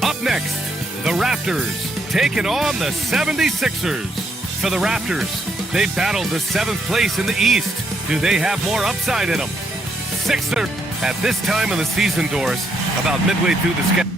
Up next, the Raptors taking on the 76ers. For the Raptors, they battled the 7th place in the East. Do they have more upside in them? Sixers at this time of the season, Doris, about midway through the schedule.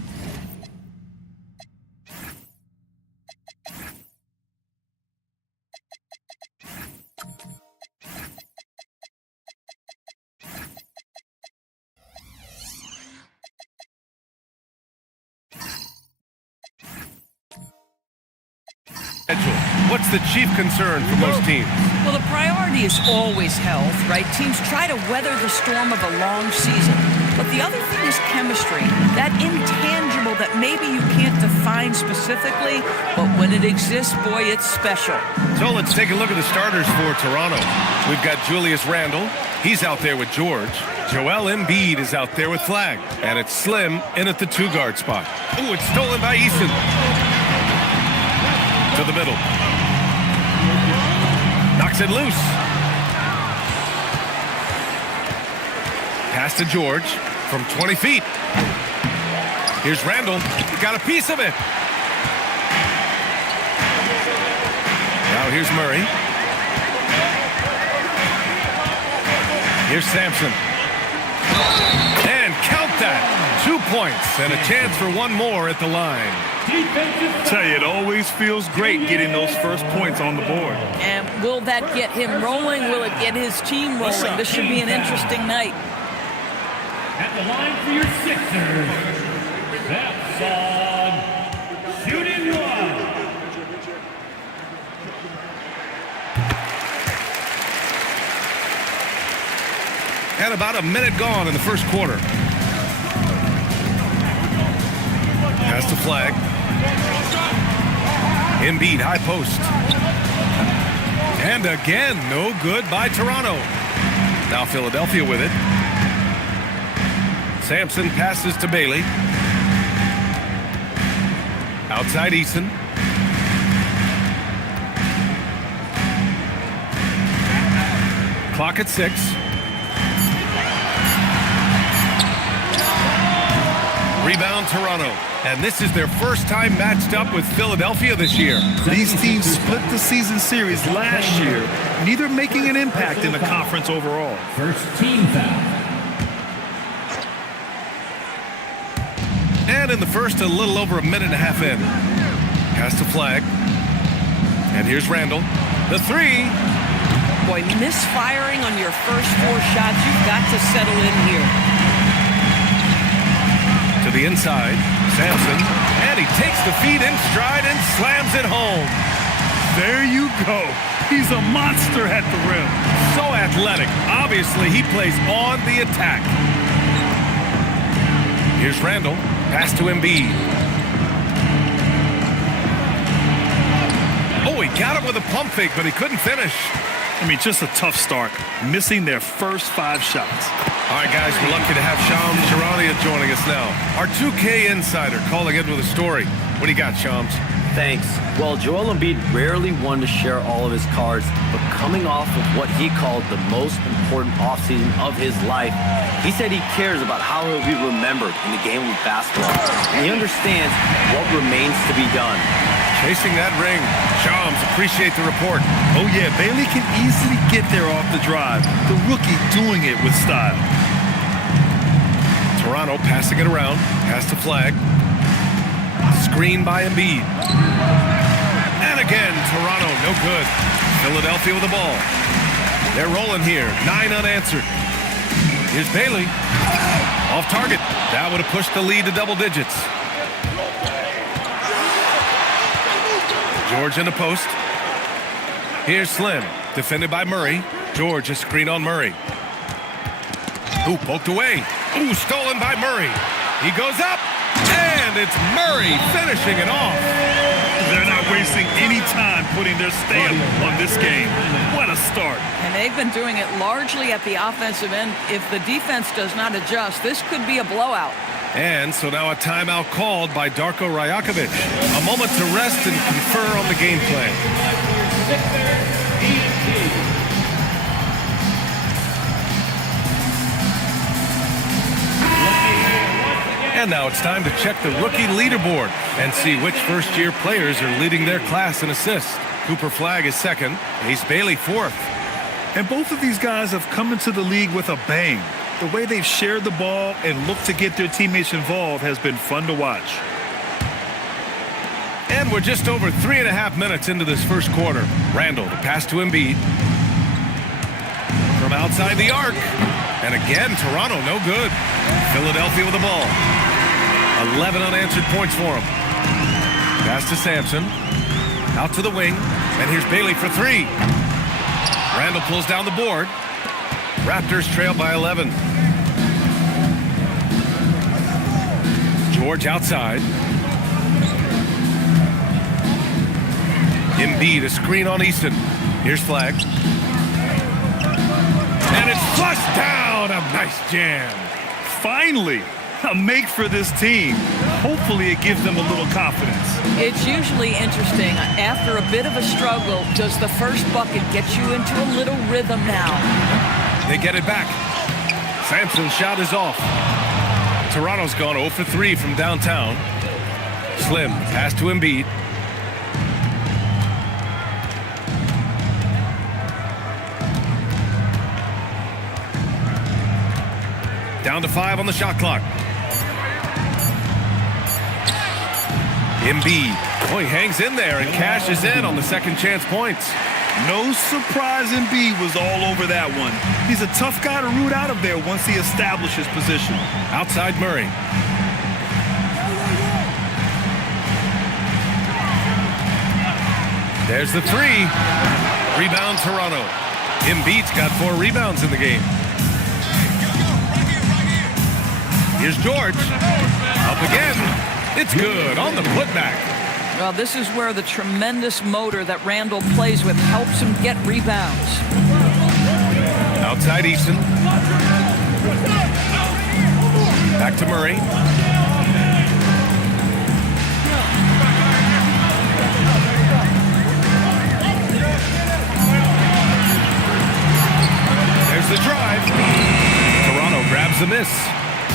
What's the chief concern for most teams? Well, the priority is always health, right? Teams try to weather the storm of a long season. But the other thing is chemistry, that intangible that maybe you can't define specifically, but when it exists, boy, it's special. So let's take a look at the starters for Toronto. We've got Julius Randle. He's out there with George. Joel Embiid is out there with Flag. And it's Slim in at the 2-guard spot. Ooh, it's stolen by Easton. To the middle. Knocks it loose. Pass to George from 20 feet. Here's Randle. Got a piece of it. Now here's Murray. Here's Sampson. And count that. 2 points and a chance for one more at the line. Tell you, it always feels great getting those first points on the board. And will that get him rolling? Will it get his team rolling? This should be an interesting night. At the line for your Sixers, that's on shooting one. And about a minute gone in the first quarter. Pass to Flag. Embiid, high post. And again, no good by Toronto. Now Philadelphia with it. Sampson passes to Bailey. Outside Eason. Clock at 6. Rebound Toronto. And this is their first time matched up with Philadelphia this year. These teams split the season series last year, neither making an impact in the conference overall. First team foul. And in the first, a little over a minute and a half in. Pass to Flag. And here's Randle. The 3. Boy, misfiring on your first 4 shots, you've got to settle in here. To the inside, Sampson, and he takes the feed in stride and slams it home. There you go. He's a monster at the rim. So athletic. Obviously, he plays on the attack. Here's Randle. Pass to Embiid. Oh, he got him with a pump fake, but he couldn't finish. I mean, just a tough start, missing their first 5 shots. All right, guys, we're lucky to have Shams Charania joining us now. Our 2K insider calling in with a story. What do you got, Shams? Thanks. Well, Joel Embiid rarely wanted to share all of his cards, but coming off of what he called the most important offseason of his life, he said he cares about how he'll be remembered in the game of basketball, and he understands what remains to be done. Chasing that ring. Shams, appreciate the report. Oh, yeah, Bailey can easily get there off the drive. The rookie doing it with style. Toronto passing it around. Pass to Flag. Screen by Embiid. And again, Toronto, no good. Philadelphia with the ball. They're rolling here. 9 unanswered. Here's Bailey. Off target. That would have pushed the lead to double digits. George in the post. Here's Slim, defended by Murray. George a screen on Murray. Ooh, poked away. Ooh, stolen by Murray. He goes up, and it's Murray finishing it off. They're not wasting any time putting their stamp on this game. What a start. And they've been doing it largely at the offensive end. If the defense does not adjust, this could be a blowout. And so now a timeout called by Darko Rajakovic. A moment to rest and confer on the game plan. And now it's time to check the rookie leaderboard and see which first-year players are leading their class in assists. Cooper Flagg is second, Ace Bailey fourth. And both of these guys have come into the league with a bang. The way they've shared the ball and looked to get their teammates involved has been fun to watch. And we're just over 3.5 minutes into this first quarter. Randall, the pass to Embiid. From outside the arc. And again, Toronto no good. Philadelphia with the ball. 11 unanswered points for him. Pass to Sampson. Out to the wing. And here's Bailey for three. Randall pulls down the board. Raptors trail by 11. George outside. Embiid, a screen on Easton. Here's Flagg. And it's flushed down. A nice jam. Finally, a make for this team. Hopefully it gives them a little confidence. It's usually interesting. After a bit of a struggle, does the first bucket get you into a little rhythm now? They get it back. Sampson's shot is off. Toronto's gone 0 for 3 from downtown. Slim, pass to Embiid. Down to 5 on the shot clock. Embiid. Oh, he hangs in there and cashes in on the second chance points. No surprise Embiid was all over that one. He's a tough guy to root out of there once he establishes position. Outside Murray. There's the three. Rebound Toronto. Embiid's got 4 rebounds in the game. Here's George. Up again. It's good on the putback. Well, this is where the tremendous motor that Randall plays with helps him get rebounds. Outside Easton. Back to Murray. There's the drive. Toronto grabs the miss.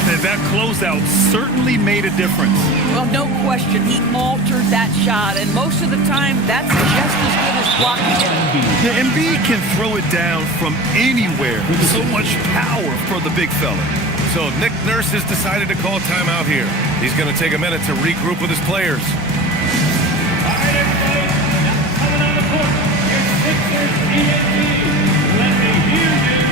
And that closeout certainly made a difference. Well, no question, he altered that shot, and most of the time, that's just as good as blocking it. Yeah, Embiid can throw it down from anywhere. So much power for the big fella. So Nick Nurse has decided to call timeout here. He's going to take a minute to regroup with his players. All right, everybody. Now coming on the court. Here's Sixers TNT. Let me hear you.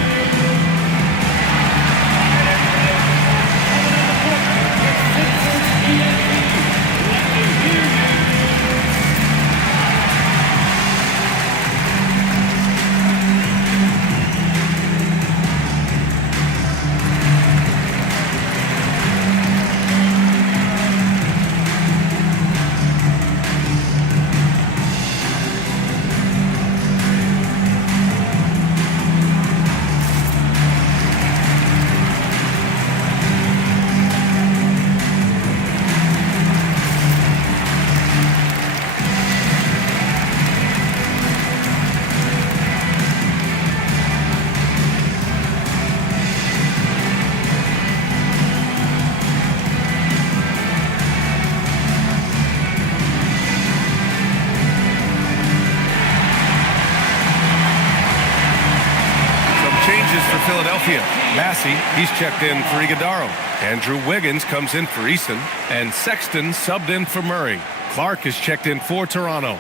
Philadelphia. Massey, he's checked in for Iguodaro. Andrew Wiggins comes in for Easton. And Sexton subbed in for Murray. Clark is checked in for Toronto.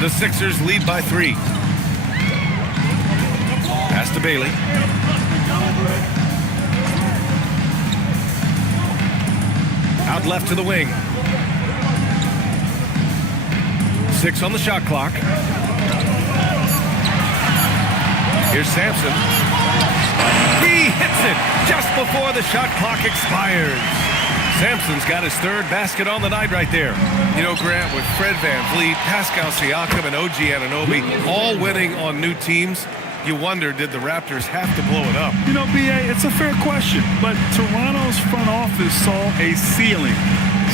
The Sixers lead by 3. Pass to Bailey. Out left to the wing. 6 on the shot clock. Here's Sampson. He hits it just before the shot clock expires. Sampson's got his 3rd basket on the night right there. You know, Grant, with Fred VanVleet, Pascal Siakam, and OG Anunoby all winning on new teams, you wonder, did the Raptors have to blow it up? You know, B.A., it's a fair question, but Toronto's front office saw a ceiling.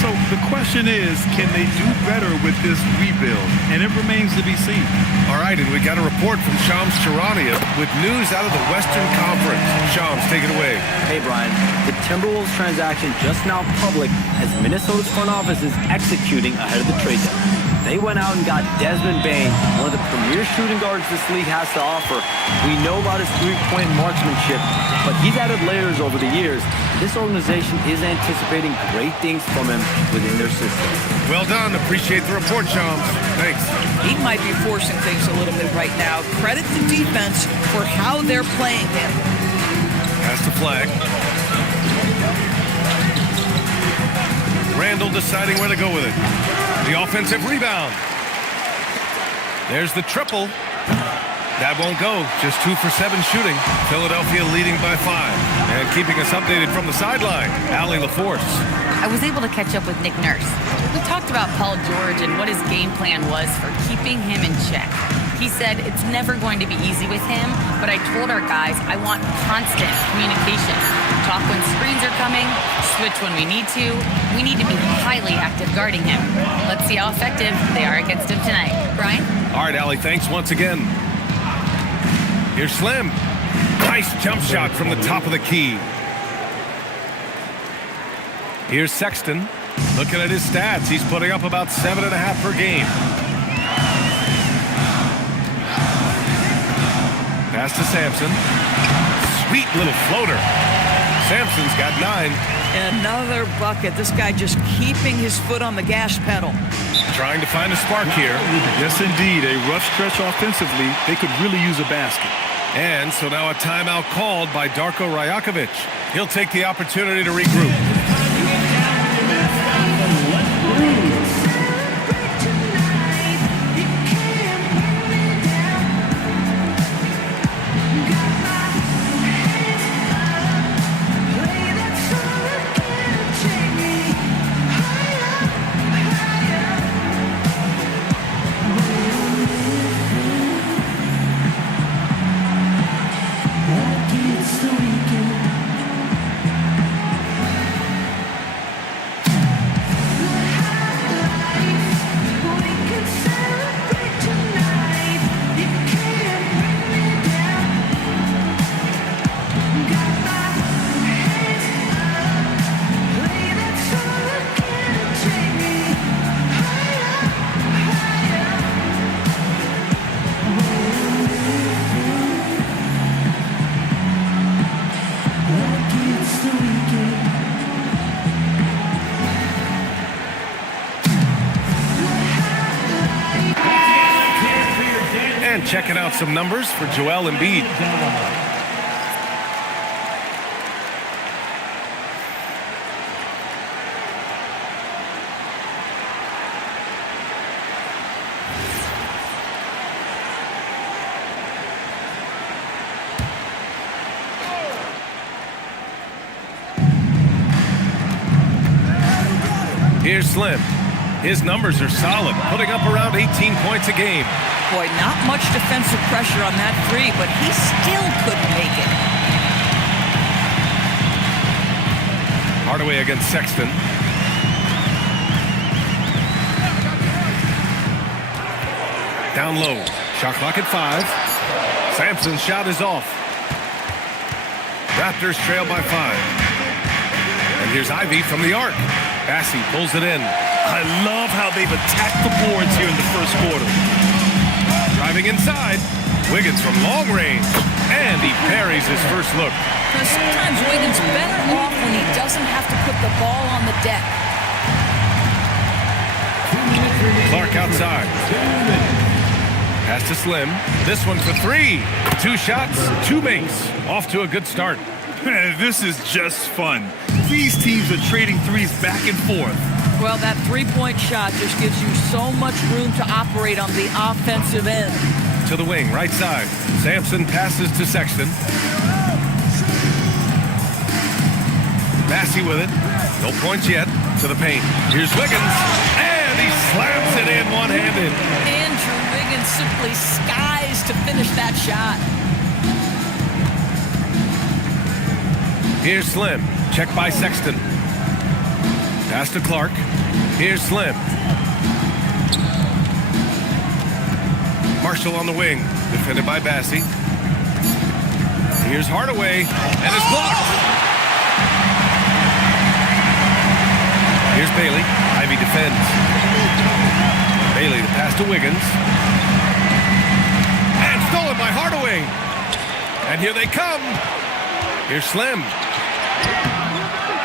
So the question is, can they do better with this rebuild? And it remains to be seen. All right, and we got a report from Shams Charania with news out of the Western Conference. Shams, take it away. Hey, Brian. The Timberwolves transaction just now public as Minnesota's front office is executing ahead of the trade deadline. They went out and got Desmond Bane, one of the premier shooting guards this league has to offer. We know about his three-point marksmanship, but he's added layers over the years. This organization is anticipating great things from him within their system. Well done. Appreciate the report, Shams. Thanks. He might be forcing things a little bit right now. Credit the defense for how they're playing him. Pass the flag. Randall deciding where to go with it. The offensive rebound. There's the triple. That won't go. Just 2 for 7 shooting. Philadelphia leading by 5. And keeping us updated from the sideline, Allie LaForce. I was able to catch up with Nick Nurse. We talked about Paul George and what his game plan was for keeping him in check. He said it's never going to be easy with him, but I told our guys I want constant communication. Talk when screens are coming, switch when we need to. We need to be highly active guarding him. Let's see how effective they are against him tonight. Brian? All right, Allie, thanks once again. Here's Slim. Nice jump shot from the top of the key. Here's Sexton. Looking at his stats, he's putting up about 7.5 per game. Pass to Sampson. Sweet little floater. Sampson's got 9. Another bucket. This guy just keeping his foot on the gas pedal. Trying to find a spark here. Yes, indeed. A rough stretch offensively. They could really use a basket. And so now a timeout called by Darko Rajakovic. He'll take the opportunity to regroup. And checking out some numbers for Joel Embiid. Here's Slim. His numbers are solid, putting up around 18 points a game. Boy, not much defensive pressure on that three, but he still couldn't make it. Hardaway against Sexton. Down low. Shot clock at 5. Sampson's shot is off. Raptors trail by 5. And here's Ivy from the arc. Bassie pulls it in. I love how they've attacked the boards here in the first quarter. Driving inside. Wiggins from long range. And he parries his first look. Now, sometimes Wiggins better off when he doesn't have to put the ball on the deck. Clark outside. Pass to Slim. This one for 3. 2 shots, 2 makes. Off to a good start. This is just fun. These teams are trading threes back and forth. Well, that three-point shot just gives you so much room to operate on the offensive end. To the wing, right side. Sampson passes to Sexton. Massey with it. No points yet. To the paint. Here's Wiggins. And he slams it in one-handed. Andrew Wiggins simply skies to finish that shot. Here's Slim. Check by Sexton. Pass to Clark. Here's Slim. Marshall on the wing. Defended by Bassey. Here's Hardaway. And it's blocked. Here's Bailey. Ivy defends. Bailey, the pass to Wiggins. And stolen by Hardaway. And here they come. Here's Slim.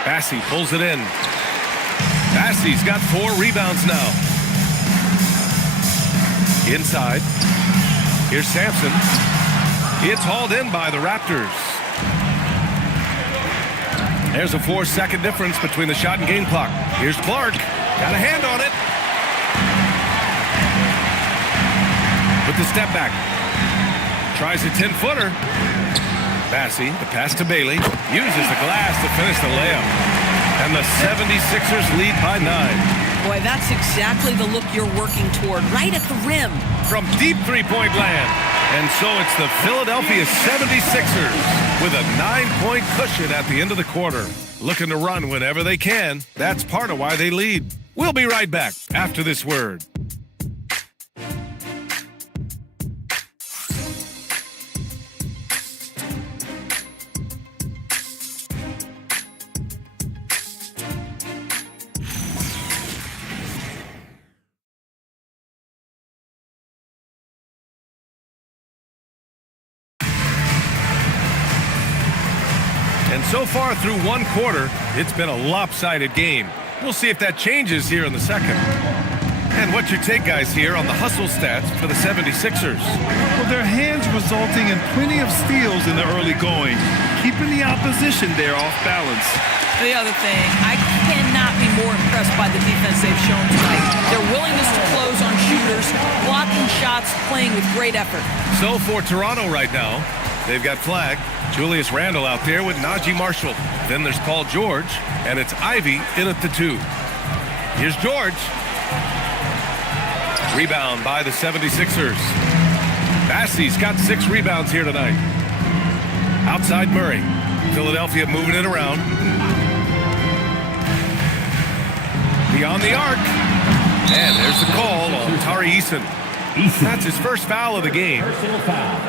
Bassey pulls it in. Bassey's got 4 rebounds now. Inside. Here's Sampson. It's hauled in by the Raptors. There's a 4-second difference between the shot and game clock. Here's Clark. Got a hand on it. With the step back. Tries a 10-footer. Bassey, the pass to Bailey. Uses the glass to finish the layup. And the 76ers lead by 9. Boy, that's exactly the look you're working toward, right at the rim. From deep three-point land. And so it's the Philadelphia 76ers with a 9-point cushion at the end of the quarter. Looking to run whenever they can. That's part of why they lead. We'll be right back after this word. And so far through one quarter, it's been a lopsided game. We'll see if that changes here in the second. And what's your take, guys, here on the hustle stats for the 76ers? Well, their hands resulting in plenty of steals in the early going, keeping the opposition there off balance. The other thing, I cannot be more impressed by the defense they've shown tonight. Their willingness to close on shooters, blocking shots, playing with great effort. So for Toronto right now, they've got Flag, Julius Randle out there with Najee Marshall. Then there's Paul George, and it's Ivy in at the 2. Here's George. Rebound by the 76ers. Bassey's got 6 rebounds here tonight. Outside Murray. Philadelphia moving it around. Beyond the arc. And there's the call on Tari Eason. That's his first foul of the game. Personal foul.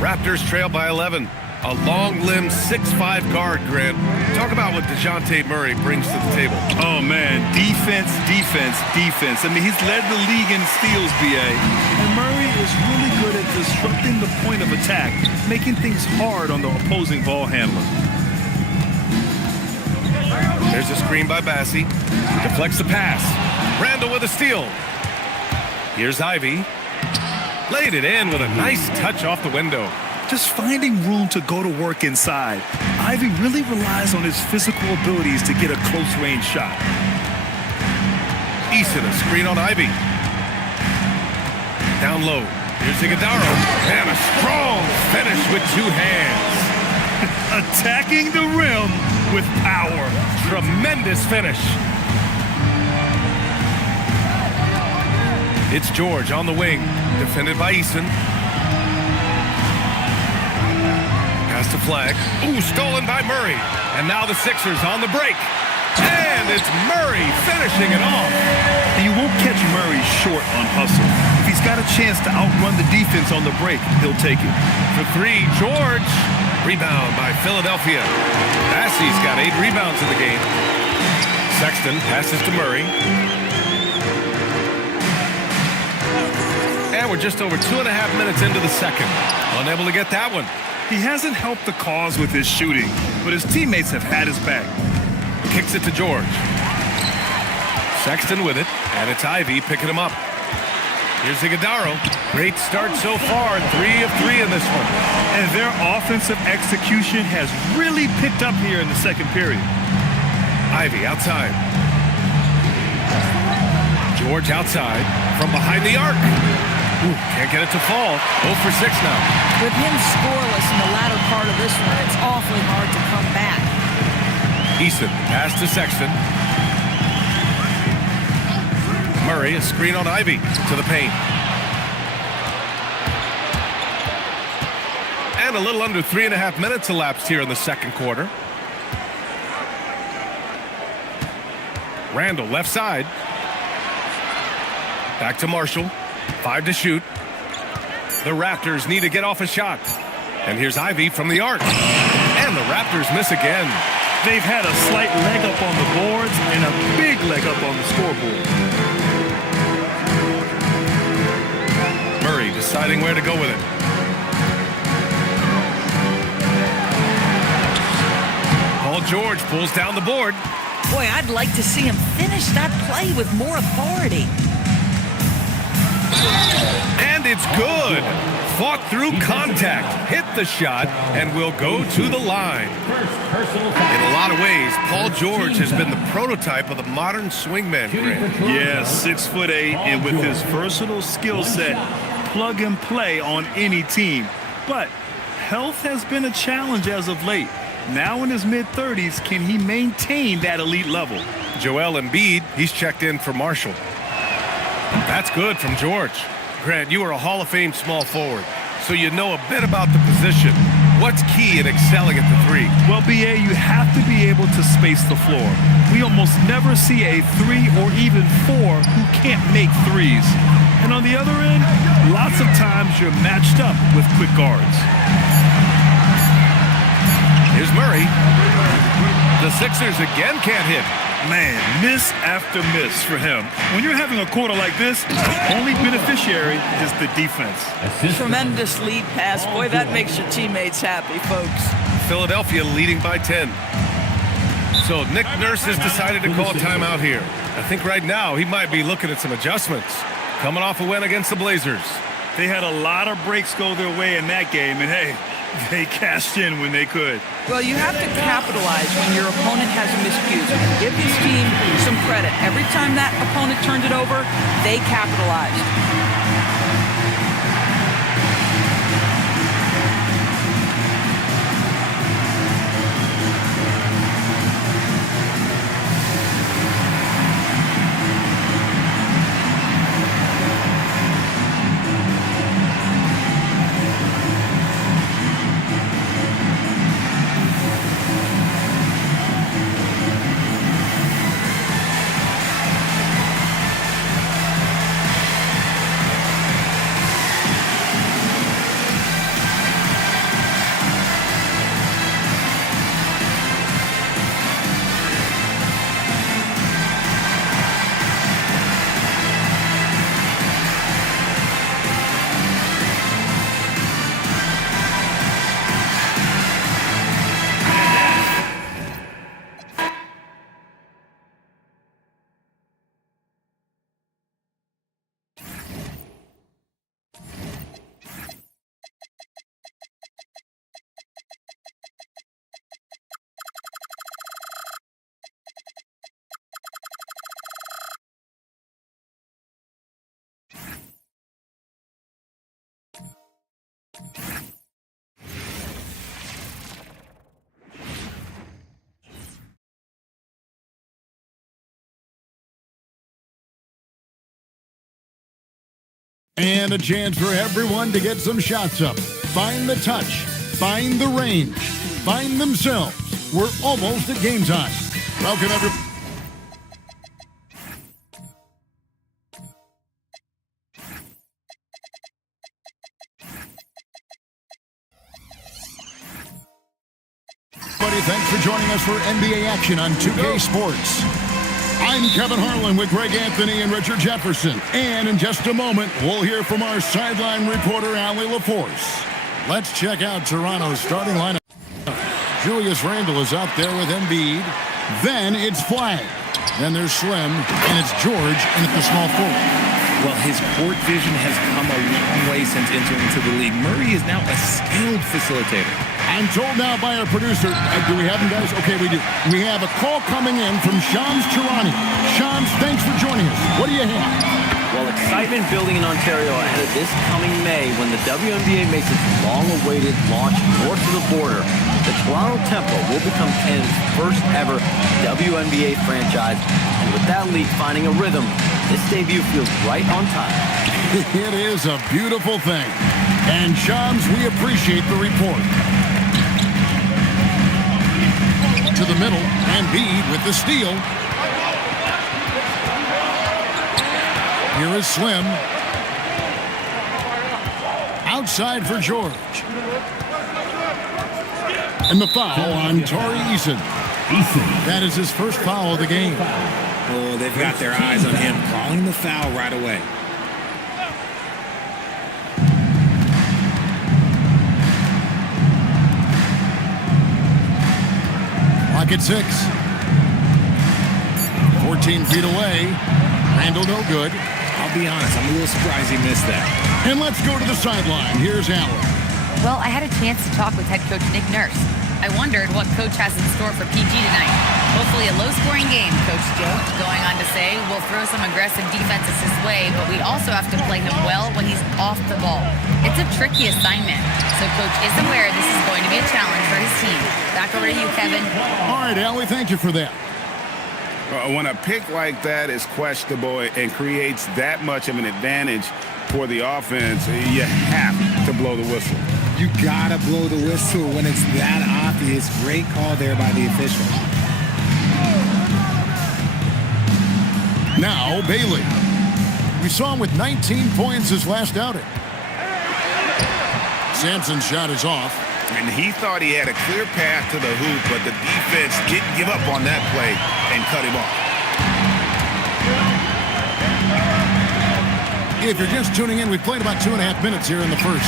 Raptors trail by 11. A long-limbed 6'5" guard, Grant. Talk about what DeJounte Murray brings to the table. Oh, man. Defense, defense, defense. I mean, he's led the league in steals, B.A. And Murray is really good at disrupting the point of attack, making things hard on the opposing ball handler. There's a screen by Bassey. Deflects the pass. Randle with a steal. Here's Ivy. Laid it in with a nice touch off the window. Just finding room to go to work inside. Ivy really relies on his physical abilities to get a close-range shot. Eason, a screen on Ivy. Down low. Here's Iguodala. And a strong finish with 2 hands. Attacking the rim with power. Tremendous finish. It's George on the wing. Defended by Eason. Pass to Flag. Ooh, stolen by Murray. And now the Sixers on the break. And it's Murray finishing it off. And you won't catch Murray short on hustle. If he's got a chance to outrun the defense on the break, he'll take it. For 3, George. Rebound by Philadelphia. Bassey's got 8 rebounds in the game. Sexton passes to Murray. And we're just over 2.5 minutes into the second. Unable to get that one. He hasn't helped the cause with his shooting, but his teammates have had his back. Kicks it to George. Sexton with it, and it's Ivy picking him up. Here's Iguodaro. Great start so far, 3 of 3 in this one. And their offensive execution has really picked up here in the second period. Ivy outside. George outside from behind the arc. Ooh, can't get it to fall. 0 for 6 now. With him scoreless in the latter part of this one, it's awfully hard to come back. Easton pass to Sexton. Murray, a screen on Ivy to the paint. And a little under 3.5 minutes elapsed here in the second quarter. Randall left side. Back to Marshall. 5 to shoot. The Raptors need to get off a shot. And here's Ivy from the arc. And the Raptors miss again. They've had a slight leg up on the boards and a big leg up on the scoreboard. Murray deciding where to go with it. Paul George pulls down the board. Boy, I'd like to see him finish that play with more authority. And it's good. Fought through contact, hit the shot, and will go to the line. In a lot of ways, Paul George has been the prototype of the modern swingman, Grant. Yeah, 6'8", and with his versatile skill set, plug and play on any team. But health has been a challenge as of late. Now in his mid-30s, can he maintain that elite level? Joel Embiid, he's checked in for Marshall. That's good from George. Grant, you are a Hall of Fame small forward, so you know a bit about the position. What's key in excelling at the 3? Well, BA, you have to be able to space the floor. We almost never see a 3 or even 4 who can't make threes. And on the other end, lots of times you're matched up with quick guards. Here's Murray. The Sixers again can't hit. Man, miss after miss for him. When you're having a quarter like this, the only beneficiary is the defense. Tremendous lead pass. Boy, that makes your teammates happy, folks. Philadelphia leading by 10. So Nick Nurse has decided to call a timeout here. I think right now he might be looking at some adjustments. Coming off a win against the Blazers. They had a lot of breaks go their way in that game, and hey, they cashed in when they could. Well, you have to capitalize when your opponent has a miscue. Give this team some credit. Every time that opponent turned it over, they capitalized. And a chance for everyone to get some shots up. Find the touch. Find the range. Find themselves. We're almost at game time. Welcome, everyone. Thanks for joining us for NBA action on 2K Sports. I'm Kevin Harlan with Greg Anthony and Richard Jefferson. And in just a moment, we'll hear from our sideline reporter, Allie LaForce. Let's check out Toronto's starting lineup. Julius Randle is out there with Embiid. Then it's flagged. Then there's Slim, and it's George in at the small forward. Well, his court vision has come a long way since entering into the league. Murray is now a skilled facilitator. I'm told now by our producer, do we have him, guys? Okay, we do. We have a call coming in from Shams Charani. Shams, thanks for joining us. What do you have? Well, excitement building in Ontario ahead of this coming May when the WNBA makes its long-awaited launch north of the border. The Toronto Tempo will become Canada's first ever WNBA franchise. And with that league finding a rhythm, this debut feels right on time. It is a beautiful thing. And Shams, we appreciate the report. To the middle, and Embiid with the steal. Here is Slim. Outside for George. And the foul on Tari Eason. That is his first foul of the game. Oh, they've got their eyes on him, calling the foul right away. Clock at 6. 14 feet away. Randall no good. I'll be honest, I'm a little surprised he missed that. And let's go to the sideline. Here's Allen. Well, I had a chance to talk with head coach Nick Nurse. I wondered what coach has in store for PG tonight. Hopefully a low-scoring game, Coach joked, going on to say, we'll throw some aggressive defenses his way, but we also have to play him well when he's off the ball. It's a tricky assignment, so Coach is aware this is going to be a challenge for his team. Back over to you, Kevin. All right, Allie, thank you for that. When a pick like that is questionable and creates that much of an advantage for the offense, you have to blow the whistle. You gotta blow the whistle when it's that obvious. Great call there by the official. Now, Bailey. We saw him with 19 points his last outing. Sampson's shot is off. And he thought he had a clear path to the hoop, but the defense didn't give up on that play and cut him off. If you're just tuning in, we've played about 2.5 minutes here in the first.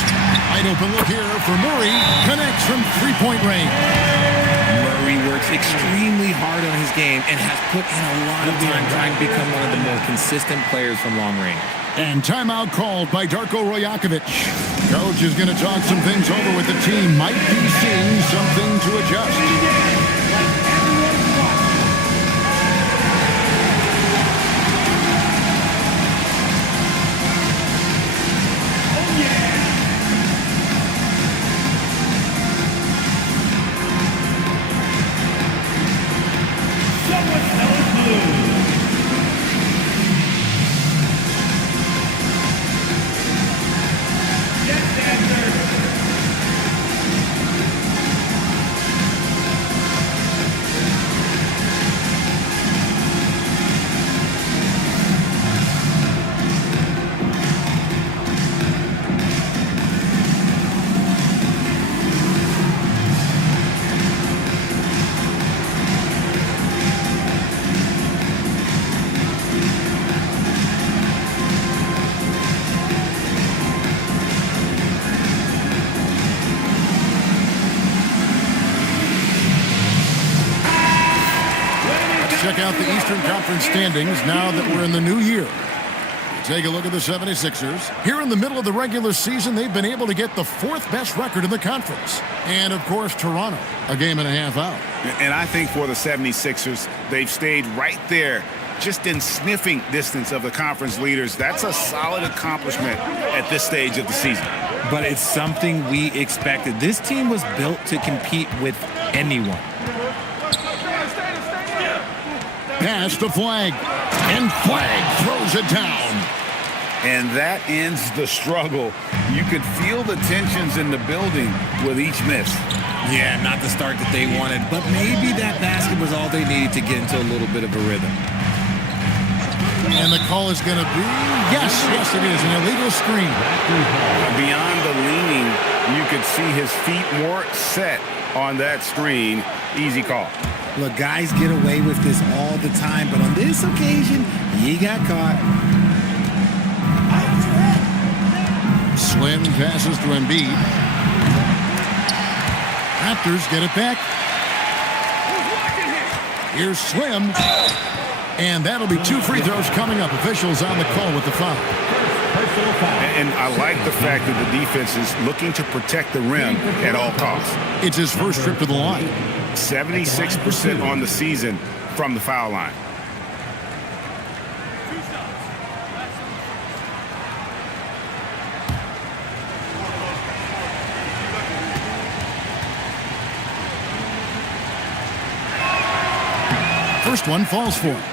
Wide open look here for Murray. Connects from three-point range. Murray works extremely hard on his game and has put in a lot of time trying to become one of the more consistent players from long range. And timeout called by Darko Rojakovic. Coach is going to talk some things over with the team. Might be seeing something to adjust. Check out the Eastern Conference standings now that we're in the new year. Take a look at the 76ers. Here in the middle of the regular season, they've been able to get the 4th best record in the conference. And, of course, Toronto, a game and a half out. And I think for the 76ers, they've stayed right there, just in sniffing distance of the conference leaders. That's a solid accomplishment at this stage of the season. But it's something we expected. This team was built to compete with anyone. Pass to Flag. And Flag throws it down. And that ends the struggle. You could feel the tensions in the building with each miss. Yeah, not the start that they wanted, but maybe that basket was all they needed to get into a little bit of a rhythm. And the call is going to be, yes, it is, an illegal screen. Beyond the leaning, you could see his feet more set on that screen. Easy call. Look, guys get away with this all the time, but on this occasion, he got caught. Slim passes to Embiid. Raptors get it back. Here's Slim. And that'll be 2 free throws coming up. Officials on the call with the foul. And I like the fact that the defense is looking to protect the rim at all costs. It's his first trip to the line. 76% on the season from the foul line. First one falls for him.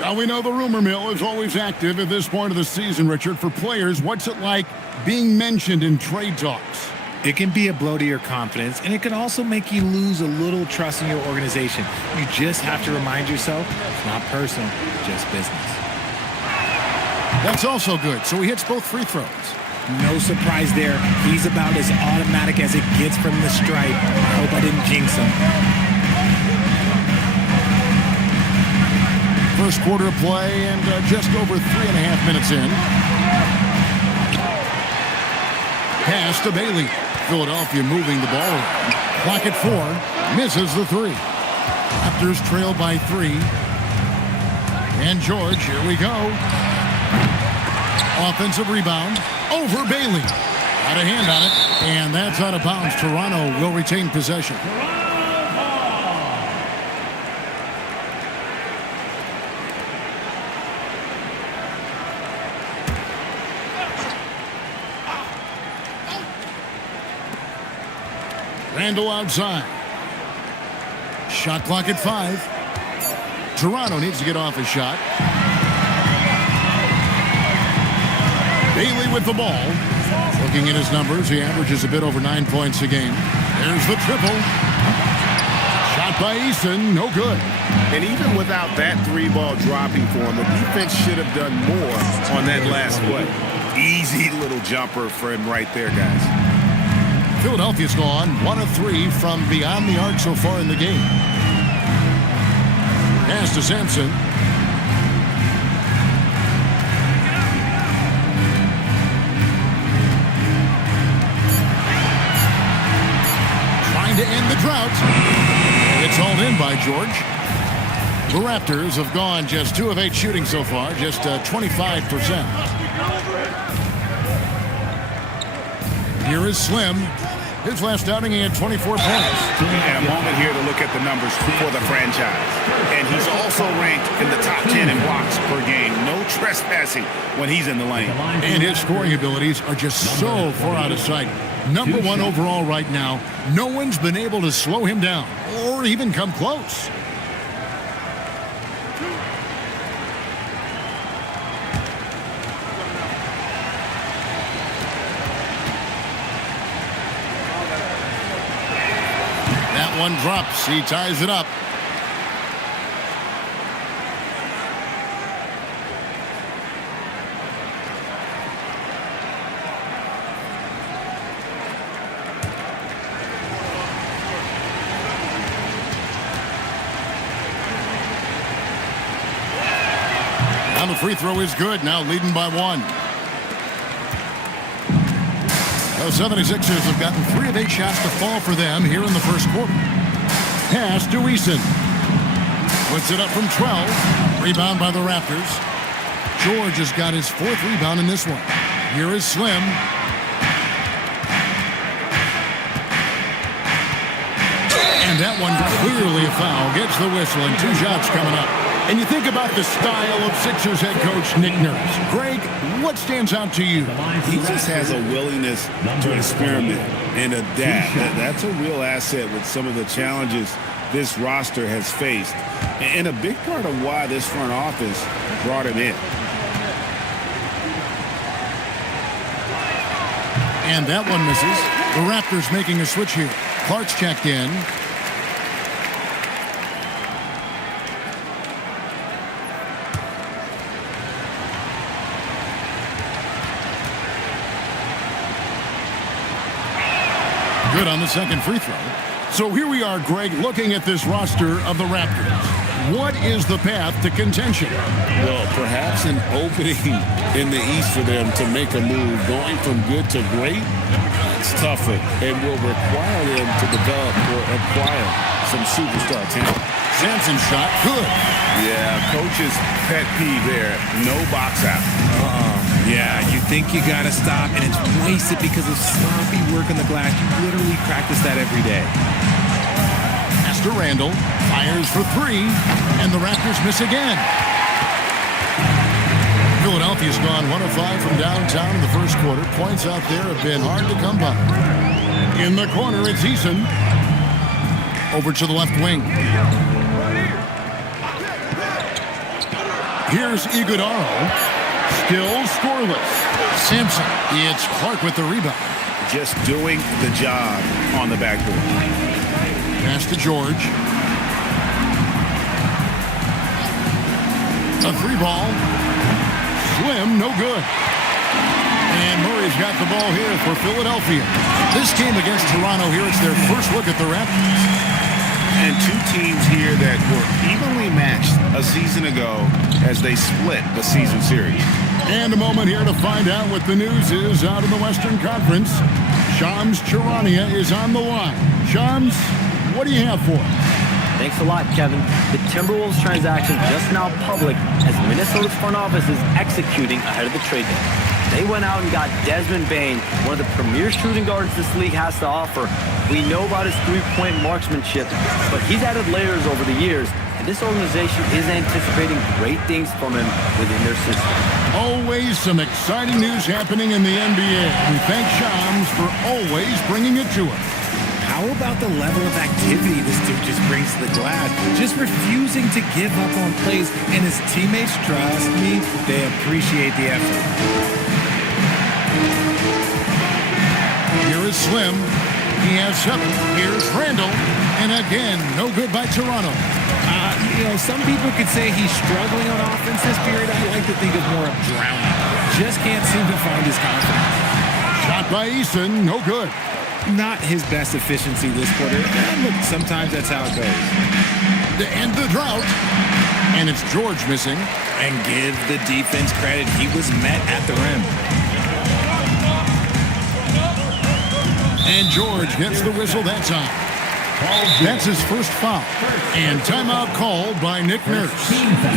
Now we know the rumor mill is always active at this point of the season, Richard. For players, what's it like being mentioned in trade talks? It can be a blow to your confidence, and it can also make you lose a little trust in your organization. You just have to remind yourself it's not personal, just business. That's also good. So he hits both free throws. No surprise there. He's about as automatic as it gets from the stripe. I hope I didn't jinx him. First quarter of play and just over 3.5 minutes in. Pass to Bailey. Philadelphia moving the ball around. Clock at 4. Misses the 3. Raptors trail by 3. And George, here we go. Offensive rebound. Over Bailey. Got a hand on it. And that's out of bounds. Toronto will retain possession. Randall outside. Shot clock at 5. Toronto needs to get off his shot. Bailey with the ball. Looking at his numbers, he averages a bit over 9 points a game. There's the triple. Shot by Eason, no good. And even without that 3-ball dropping for him, the defense should have done more on that last play. Easy little jumper for him right there, guys. Philadelphia's gone 1 of 3 from beyond the arc so far in the game. Pass to Sampson. Trying to end the drought. It's hauled in by George. The Raptors have gone just 2 of 8 shooting so far, just 25%. Here is Slim. His last outing, he had 24 points. And a moment here to look at the numbers for the franchise. And he's also ranked in the top 10 in blocks per game. No trespassing when he's in the lane. And his scoring abilities are just so far out of sight. Number 1 overall right now. No one's been able to slow him down or even come close. One drops. He ties it up. Now the free throw is good. Now leading by 1. The 76ers have gotten 3 of 8 shots to fall for them here in the first quarter. Pass to Eason. Puts it up from 12. Rebound by the Raptors. George has got his 4th rebound in this one. Here is Slim. And that one clearly a foul. Gets the whistle and 2 shots coming up. And you think about the style of Sixers head coach Nick Nurse. Greg, what stands out to you? He just has a willingness to experiment and adapt. That's a real asset with some of the challenges this roster has faced. And a big part of why this front office brought him in. And that one misses. The Raptors making a switch here. Clark's checked in. Good on the second free throw. So here we are, Greg, looking at this roster of the Raptors. What is the path to contention? Well, perhaps an opening in the East for them to make a move. Going from good to great, it's tougher and will require them to develop or acquire some superstar talent. Sampson shot, good. Yeah, coach's pet peeve there. No box out. Yeah, you think you got to stop, and it's wasted because of sloppy work on the glass. You literally practice that every day. Pass to Randall. Fires for three, and the Raptors miss again. Philadelphia's gone 1 of 5 from downtown in the first quarter. Points out there have been hard to come by. In the corner, it's Eason. Over to the left wing. Here's Iguodala. Still scoreless. Sampson. It's Clark with the rebound. Just doing the job on the backboard. Pass to George. A three ball. Slim, no good. And Murray's got the ball here for Philadelphia. This game against Toronto here, it's their first look at the Raptors. And two teams here that were evenly matched a season ago as they split the season series. And a moment here to find out what the news is out in the Western Conference. Shams Charania is on the line. Shams, what do you have for us? Thanks a lot, Kevin. The Timberwolves transaction just now public as Minnesota's front office is executing ahead of the trade deadline. They went out and got Desmond Bane, one of the premier shooting guards this league has to offer. We know about his three-point marksmanship, but he's added layers over the years, and this organization is anticipating great things from him within their system. Always some exciting news happening in the NBA. We thank Shams for always bringing it to us. How about the level of activity this dude just brings to the glass? Just refusing to give up on plays, and his teammates, trust me, they appreciate the effort. Here is Slim. He has 7. Here's Randall. And again, no good by Toronto. Some people could say he's struggling on offense this period. I like to think of more of drowning. Just can't seem to find his confidence. Shot by Eason, no good. Not his best efficiency this quarter. And look, sometimes that's how it goes. To end the drought. And it's George missing. And give the defense credit. He was met at the rim. And George gets the whistle that time. That's his first foul. And timeout called by Nick Nurse.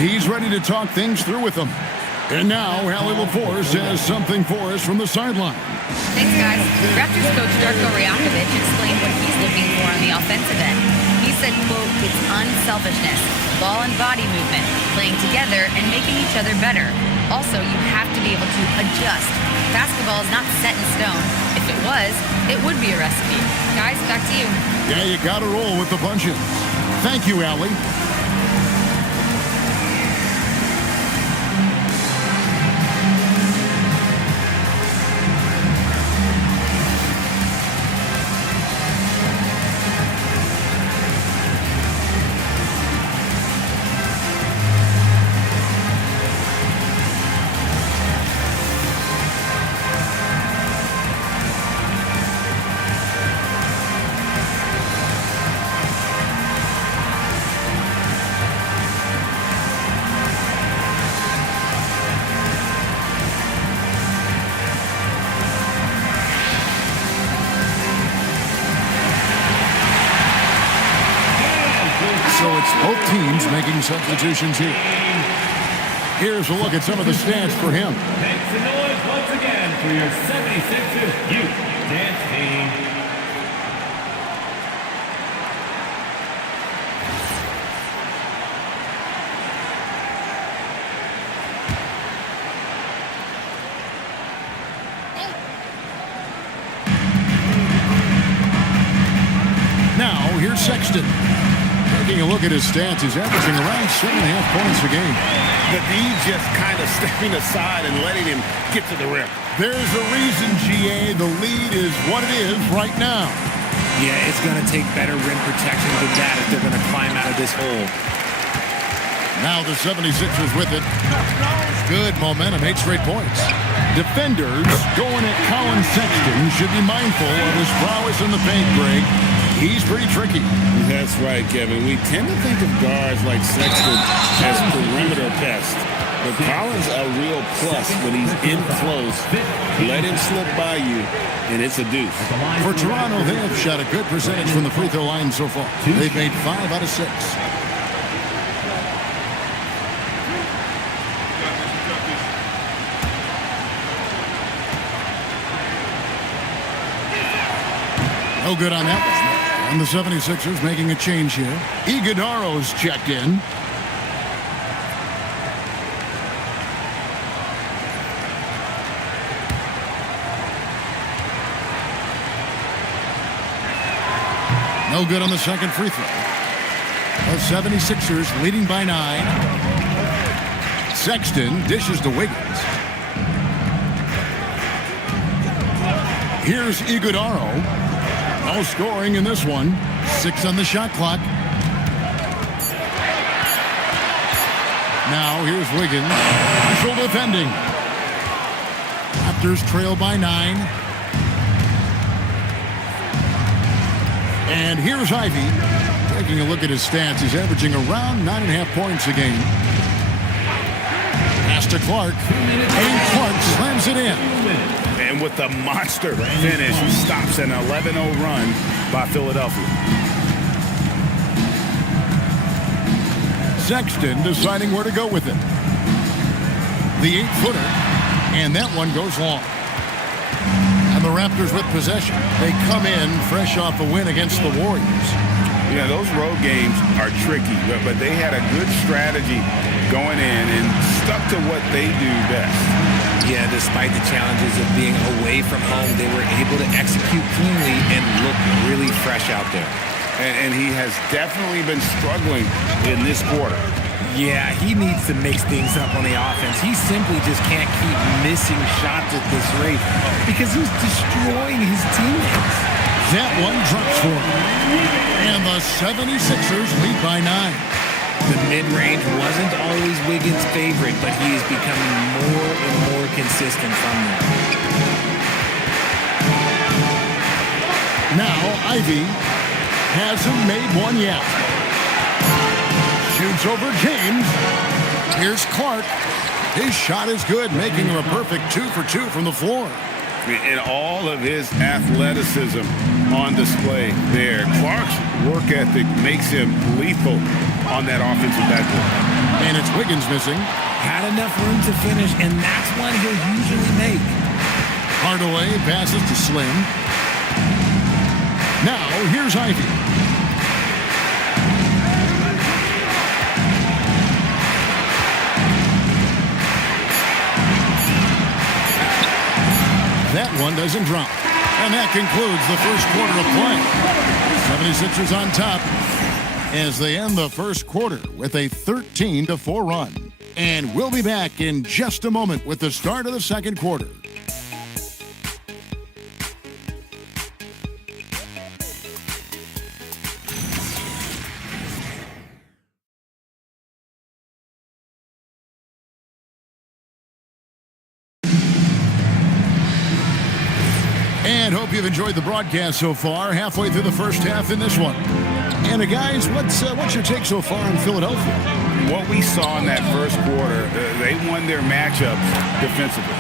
He's ready to talk things through with them. And now, Allie LaForce has something for us from the sideline. Thanks, guys. Raptors coach Darko Rajakovic explained what he's looking for on the offensive end. He said, quote, it's unselfishness, ball and body movement, playing together and making each other better. Also, you have to be able to adjust. Basketball is not set in stone. If it was, it would be a recipe. Guys, back to you. Yeah, you got to roll with the punches. Thank you, Allie. So it's both teams making substitutions here. Here's a look at some of the stats for him. Make some noise once again for your 76ers youth dance team. Now, here's Sexton. Taking a look at his stats, he's averaging around 7.5 points a game. The D just kind of stepping aside and letting him get to the rim. There's a reason, GA, the lead is what it is right now. Yeah, it's going to take better rim protection than that if they're going to climb out of this hole. Now the 76ers with it. Good momentum, 8 straight points. Defenders going at Colin Sexton should be mindful of his prowess in the paint, Greg. He's pretty tricky. That's right, Kevin. We tend to think of guards like Sexton as perimeter pests. But Collins a real plus when he's in close. Let him slip by you, and it's a deuce. For Toronto, they have shot a good percentage from the free throw line so far. They've made 5 out of 6. No good on that one. And the 76ers making a change here. Iguodaro's checked in. No good on the second free throw. The 76ers leading by 9. Sexton dishes to Wiggins. Here's Iguodaro. No scoring in this one. 6 on the shot clock. Now here's Wiggins. Special defending. Raptors trail by 9. And here's Ivy. Taking a look at his stats, he's averaging around 9.5 points a game. Pass to Clark. And Clark slams it in. And with the monster finish, he stops an 11-0 run by Philadelphia. Sexton deciding where to go with it. The 8-footer. And that one goes long. And the Raptors with possession. They come in fresh off a win against the Warriors. Yeah, those road games are tricky, but they had a good strategy going in and stuck to what they do best. Yeah, despite the challenges of being away from home, they were able to execute cleanly and look really fresh out there. And he has definitely been struggling in this quarter. Yeah, he needs to mix things up on the offense. He simply just can't keep missing shots at this rate because he's destroying his teammates. That one drops for him. And the 76ers lead by 9. The mid-range wasn't always Wiggins' favorite, but he is becoming more and more consistent from there. Now Ivy hasn't made one yet. Shoots over James. Here's Clark. His shot is good, making him a perfect 2 for 2 from the floor. And all of his athleticism on display there. Clark's work ethic makes him lethal on that offensive backcourt. And it's Wiggins missing. Had enough room to finish, and that's one he'll usually make. Hardaway passes to Slim. Now here's Ivy. That one doesn't drop. And that concludes the first quarter of play. 76ers on top as they end the first quarter with a 13-4 run. And we'll be back in just a moment with the start of the second quarter. And hope you've enjoyed the broadcast so far. Halfway through the first half in this one. And guys, what's your take so far on Philadelphia? What we saw in that first quarter, they won their matchups defensively.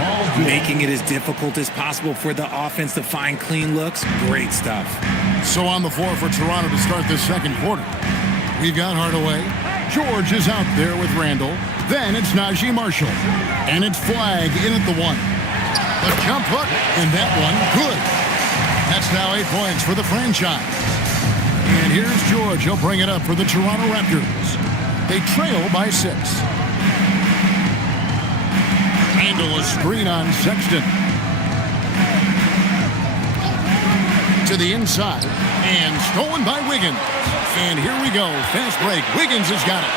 Making it as difficult as possible for the offense to find clean looks. Great stuff. So on the floor for Toronto to start this second quarter. We've got Hardaway. George is out there with Randall. Then it's Najee Marshall. And it's Flag in at the 1. The jump hook, and that one, good. That's now 8 points for the franchise. And here's George. He'll bring it up for the Toronto Raptors. They trail by 6. Handle a screen on Sexton. To the inside, and stolen by Wiggins. And here we go. Fast break. Wiggins has got it.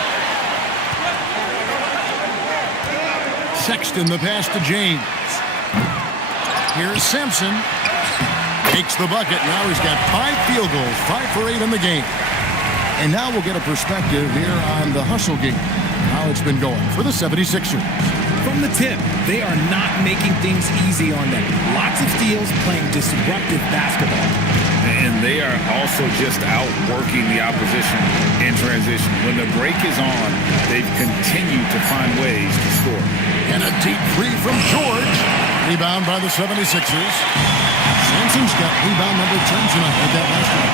Sexton, the pass to James. Here's Simpson. Makes the bucket. Now he's got 5 field goals, 5 for 8 in the game. And now we'll get a perspective here on the hustle game. How it's been going for the 76ers. From the tip, they are not making things easy on them. Lots of steals, playing disruptive basketball. And they are also just outworking the opposition in transition. When the break is on, they've continued to find ways to score. And a deep three from George. Rebound by the 76ers. Sampson's got rebound number 10 tonight with that last one.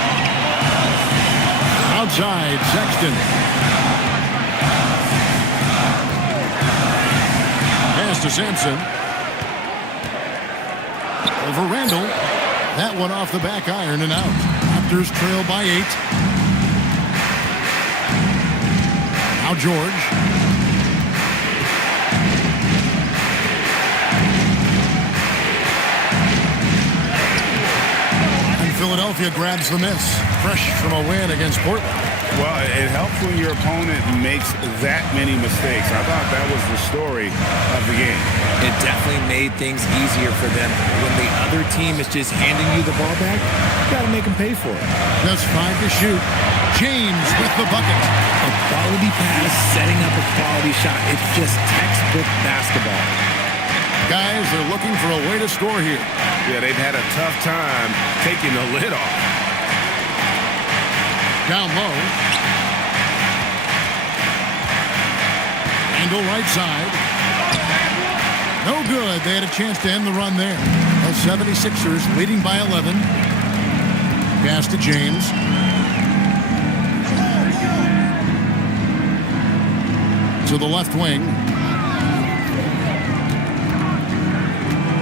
Outside, Sexton. Pass to Sampson. Over Randall. That one off the back iron and out. Raptors trail by 8. Now George. And Philadelphia grabs the miss. Fresh from a win against Portland. Well, it helps when your opponent makes that many mistakes. I thought that was the story of the game. It definitely made things easier for them. When the other team is just handing you the ball back, you got to make them pay for it. Just 5 to shoot. James with the bucket. A quality pass, setting up a quality shot. It's just textbook basketball. Guys are looking for a way to score here. Yeah, they've had a tough time taking the lid off. Down low. Randall right side. No good. They had a chance to end the run there. The 76ers leading by 11. Pass to James. To the left wing.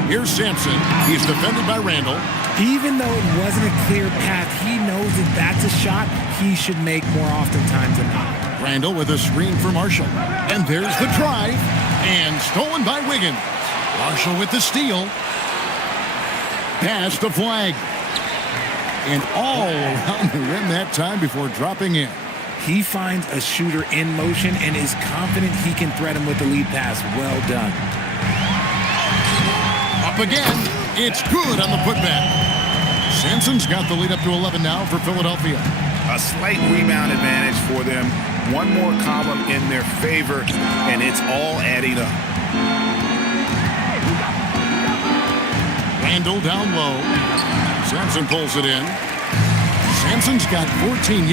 Here's Sampson. He's defended by Randall. Even though it wasn't a clear path, he knows that that's a shot he should make more oftentimes than not. Randall with a screen for Marshall. And there's the drive. And stolen by Wiggins. Marshall with the steal. Pass to Flag. And all around the rim that time before dropping in. He finds a shooter in motion and is confident he can thread him with the lead pass. Well done. Up again. It's good on the putback. Sampson's got the lead up to 11 now for Philadelphia. A slight rebound advantage for them. One more column in their favor, and it's all adding up. Randall down low. Sampson pulls it in. Sampson's got 14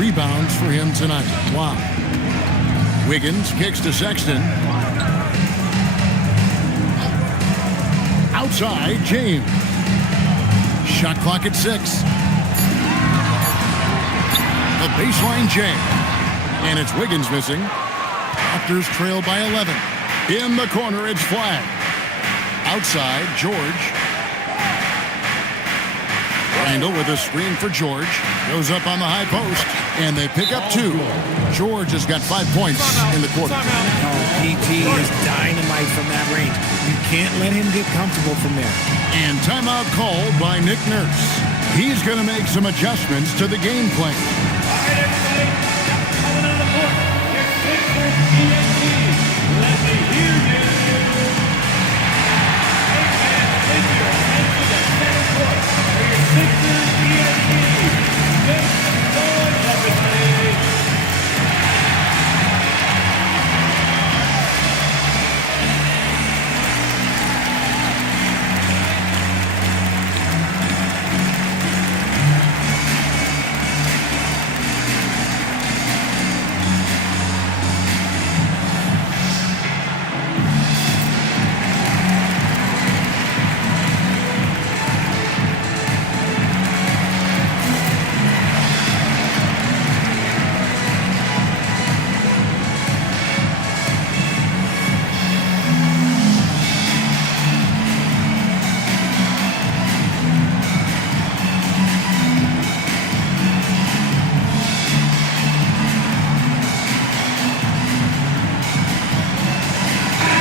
rebounds for him tonight. Wow. Wiggins kicks to Sexton. Outside, James. Shot clock at 6. The baseline jam. And it's Wiggins missing. Raptors trail by 11. In the corner, it's Flag. Outside, George. Randall with a screen for George. Goes up on the high post. And they pick up 2. George has got 5 points in the quarter. Oh, PT is dynamite from that range. You can't let him get comfortable from there. And timeout called by Nick Nurse. He's going to make some adjustments to the game plan. All right, everybody. Coming on the court. Your Sixers ENT. Let me hear you. Hey, fans, take your attention to center court for your Sixers ENT. Make some noise, everybody.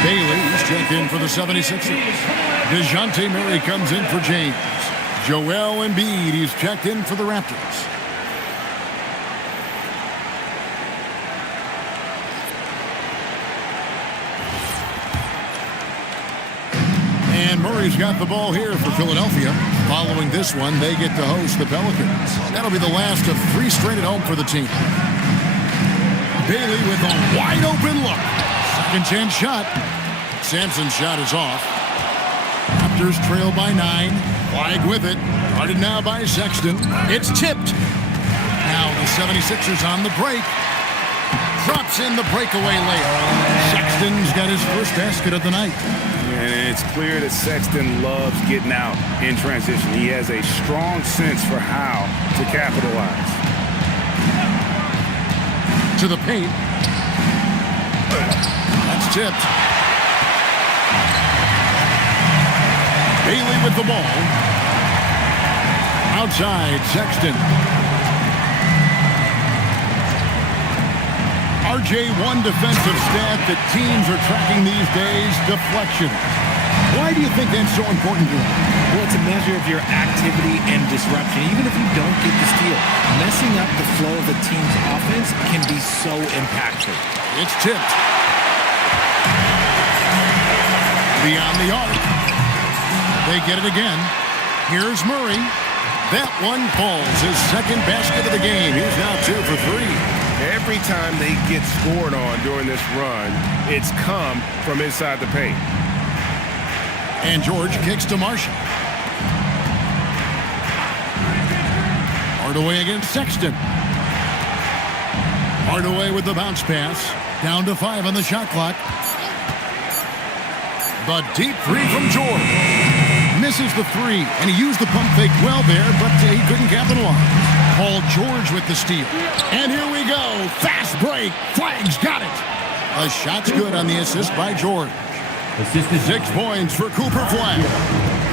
Bailey's checked in for the 76ers. DeJounte Murray comes in for James. Joel Embiid, he's checked in for the Raptors. And Murray's got the ball here for Philadelphia. Following this one, they get to host the Pelicans. That'll be the last of 3 straight at home for the team. Bailey with a wide open look. Second chance shot. Sampson's shot is off. Raptors trail by 9. Flag with it. Guarded now by Sexton. It's tipped. Now the 76ers on the break. Drops in the breakaway layup. Sexton's got his first basket of the night. And it's clear that Sexton loves getting out in transition. He has a strong sense for how to capitalize. To the paint. That's tipped. Bailey with the ball. Outside, Sexton. RJ1 defensive stat that teams are tracking these days, deflection. Why do you think that's so important to them? Well, it's a measure of your activity and disruption. Even if you don't get the steal, messing up the flow of a team's offense can be so impactful. It's tipped. Beyond the arc. They get it again. Here's Murray. That one falls. His second basket of the game. He's now 2 for 3. Every time they get scored on during this run, it's come from inside the paint. And George kicks to Marshall. Hardaway against Sexton. Hardaway with the bounce pass. Down to 5 on the shot clock. The deep three from George. Misses the three, and he used the pump fake well there, but he couldn't capitalize. Paul George with the steal. And here we go. Fast break. Flag's got it. The shot's good on the assist by George. 6 points for Cooper Flag.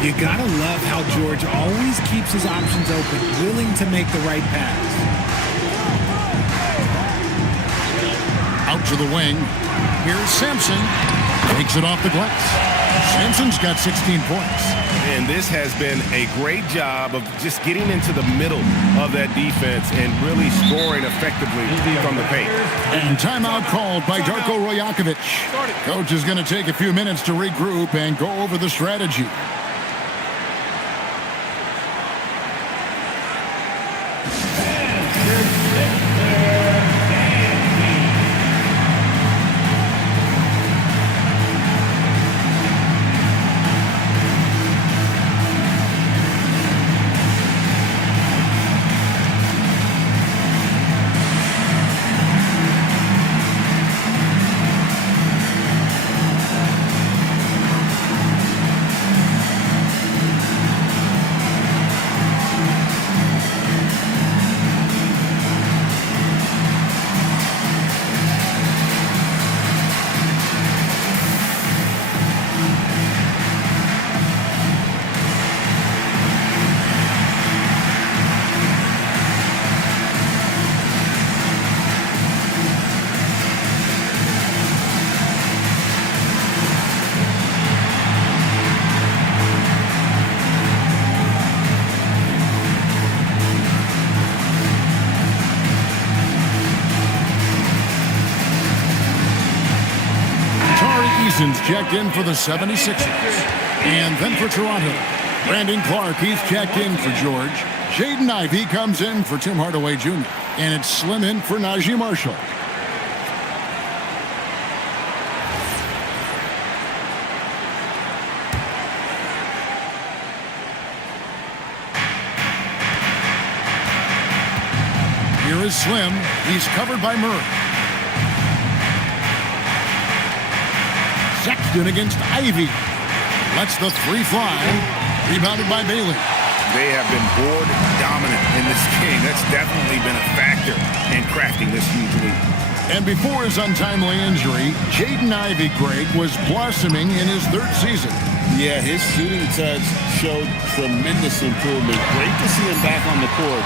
You gotta love how George always keeps his options open, willing to make the right pass. Out to the wing. Here's Sampson. Takes it off the glass. Sampson's got 16 points. And this has been a great job of just getting into the middle of that defense and really scoring effectively from the paint. And timeout called by Darko Rojakovic. Coach is going to take a few minutes to regroup and go over the strategy. Checked in for the 76ers. And then for Toronto, Brandon Clark, he's checked in for George. Jaden Ivey comes in for Tim Hardaway Jr. And it's Slim in for Najee Marshall. Here is Slim. He's covered by Murray. Sexton against Ivy. Lets the three fly. Rebounded by Bailey. They have been board dominant in this game. That's definitely been a factor in crafting this huge lead. And before his untimely injury, Jaden Ivey, Greg, was blossoming in his 3rd season. Yeah, his shooting touch showed tremendous improvement. Great to see him back on the court,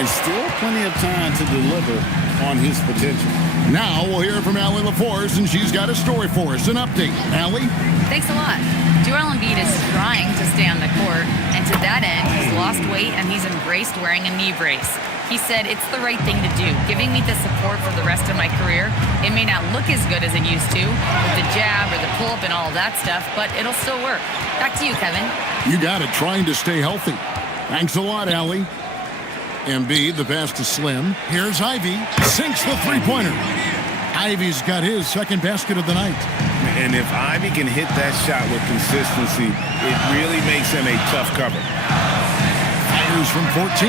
and still plenty of time to deliver on his potential. Now we'll hear from Allie LaForce, and she's got a story for us. An update. Allie? Thanks a lot. Joel Embiid is trying to stay on the court, and to that end, he's lost weight and he's embraced wearing a knee brace. He said, "It's the right thing to do, giving me the support for the rest of my career. It may not look as good as it used to, with the jab or the pull-up and all that stuff, but it'll still work." Back to you, Kevin. You got it, trying to stay healthy. Thanks a lot, Allie. Embiid, the pass to Slim. Here's Ivy. Sinks the three-pointer. Ivy's got his second basket of the night. And if Ivy can hit that shot with consistency, it really makes him a tough cover. Sixers from 14.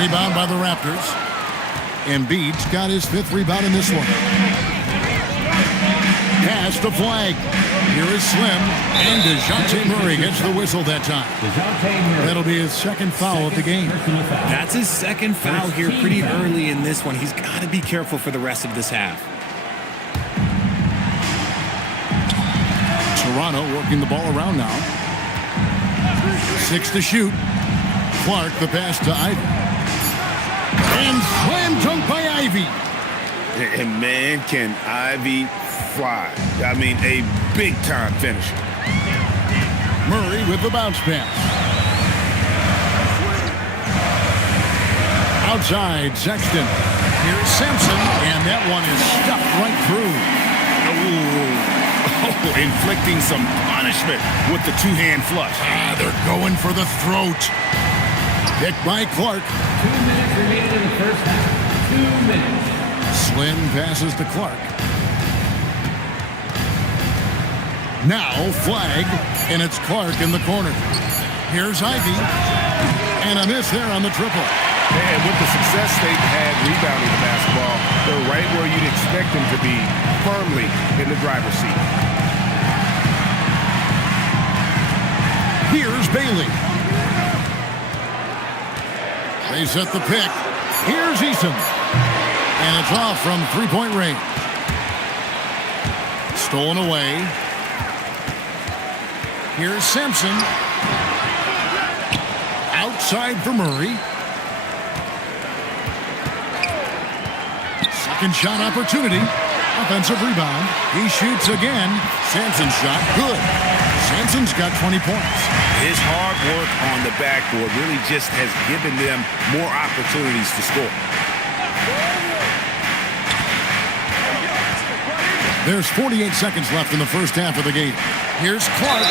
Rebound by the Raptors. Embiid's got his 5th rebound in this one. Pass to Flag. Here is Slim. And DeJounte Murray gets the whistle that time. That'll be his 2nd foul of the game. That's his 2nd foul here pretty early in this one. He's got to be careful for the rest of this half. Toronto working the ball around now. 6 to shoot. Clark the pass to Ivy. And slam dunk by Ivy. And man, can Ivy fly. I mean, a big-time finisher. Murray with the bounce pass. Outside, Sexton. Here's Simpson, and that one is stuffed right through. Inflicting some punishment with the 2-hand flush. They're going for the throat. Picked by Clark. 2 minutes remaining in the first half. 2 minutes. Slim passes to Clark. Now Flag, and it's Clark in the corner. Here's Ivy, and a miss there on the triple. And with the success they've had rebounding the basketball, they're right where you'd expect them to be, firmly in the driver's seat. Here's Bailey. They set the pick. Here's Eason. And it's off from 3-point range. Stolen away. Here's Simpson. Outside for Murray. Second shot opportunity. Offensive rebound. He shoots again. Sampson's shot good. Sampson's got 20 points. His hard work on the backboard really just has given them more opportunities to score. There's 48 seconds left in the first half of the game. Here's Clark,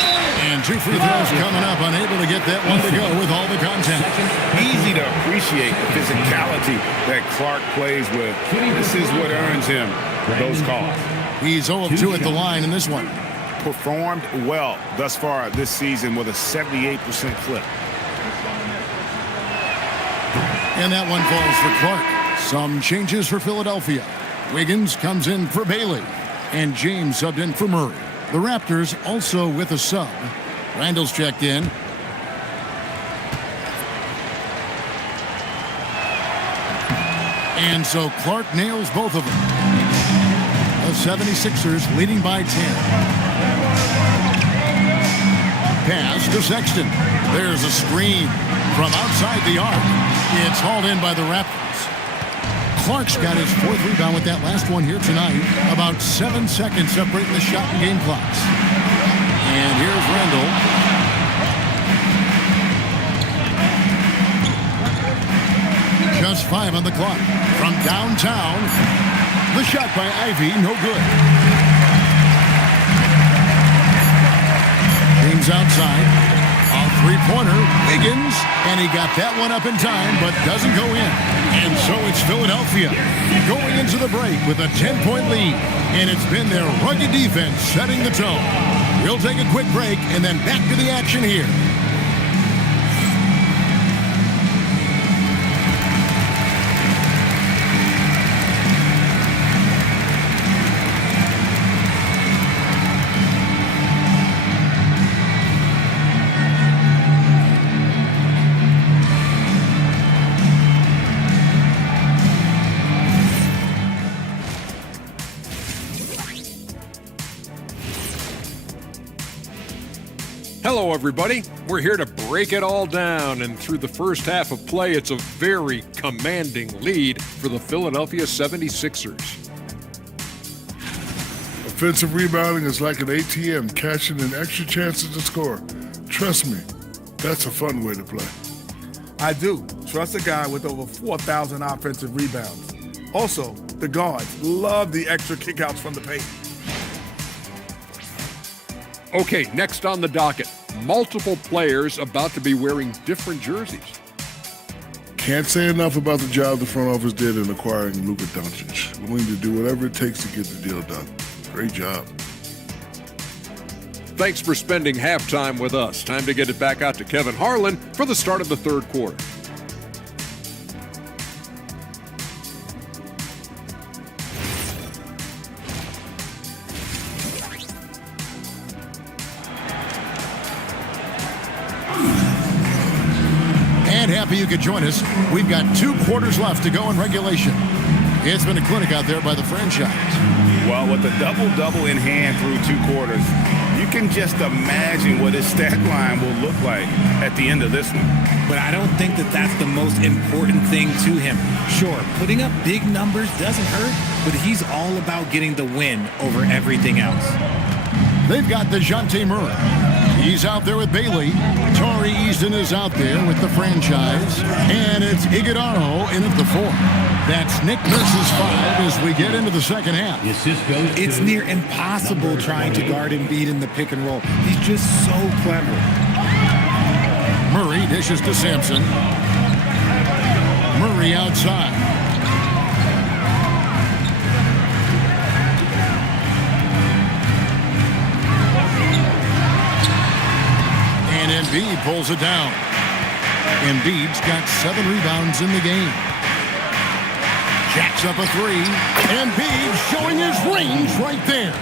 and 2 free throws coming up, unable to get that one to go with all the contact. Easy to appreciate the physicality that Clark plays with. This is what earns him those calls. He's 0 of 2 at the line in this one. Performed well thus far this season with a 78% clip. And that one falls for Clark. Some changes for Philadelphia. Wiggins comes in for Bailey, and James subbed in for Murray. The Raptors also with a sub. Randall's checked in. And so Clark nails both of them. The 76ers leading by 10. Pass to Sexton. There's a screen from outside the arc. It's hauled in by the Raptors. Clark's got his 4th rebound with that last one here tonight. About 7 seconds separating the shot and game clocks. And here's Randall. Just 5 on the clock. From downtown, the shot by Ivy, no good. James outside. A 3-pointer, Wiggins, and he got that one up in time, but doesn't go in. And so it's Philadelphia going into the break with a 10-point lead, and it's been their rugged defense setting the tone. We'll take a quick break and then back to the action here. Hello, everybody. We're here to break it all down, and through the first half of play, it's a very commanding lead for the Philadelphia 76ers. Offensive rebounding is like an ATM, cashing in extra chances to score. Trust me, that's a fun way to play. I do. Trust a guy with over 4,000 offensive rebounds. Also, the guards love the extra kickouts from the paint. Okay, next on the docket, multiple players about to be wearing different jerseys. Can't say enough about the job the front office did in acquiring Luka Doncic. Willing to do whatever it takes to get the deal done. Great job. Thanks for spending halftime with us. Time to get it back out to Kevin Harlan for the start of the third quarter. And happy you could join us. We've got 2 quarters left to go in regulation. It's been a clinic out there by the franchise. Well, with the double-double in hand through 2 quarters, you can just imagine what his stat line will look like at the end of this one. But I don't think that that's the most important thing to him. Sure, putting up big numbers doesn't hurt, but he's all about getting the win over everything else. They've got DeJounte Murray. He's out there with Bailey. Torrey Easton is out there with the franchise. And it's Iguodala in at the 4. That's Nick Nurse's 5 as we get into the second half. It's near impossible trying to guard Embiid in the pick and roll. He's just so clever. Murray dishes to Sampson. Murray outside. And Embiid pulls it down. Embiid's got 7 rebounds in the game. Jacks up a 3. Embiid showing his range right there.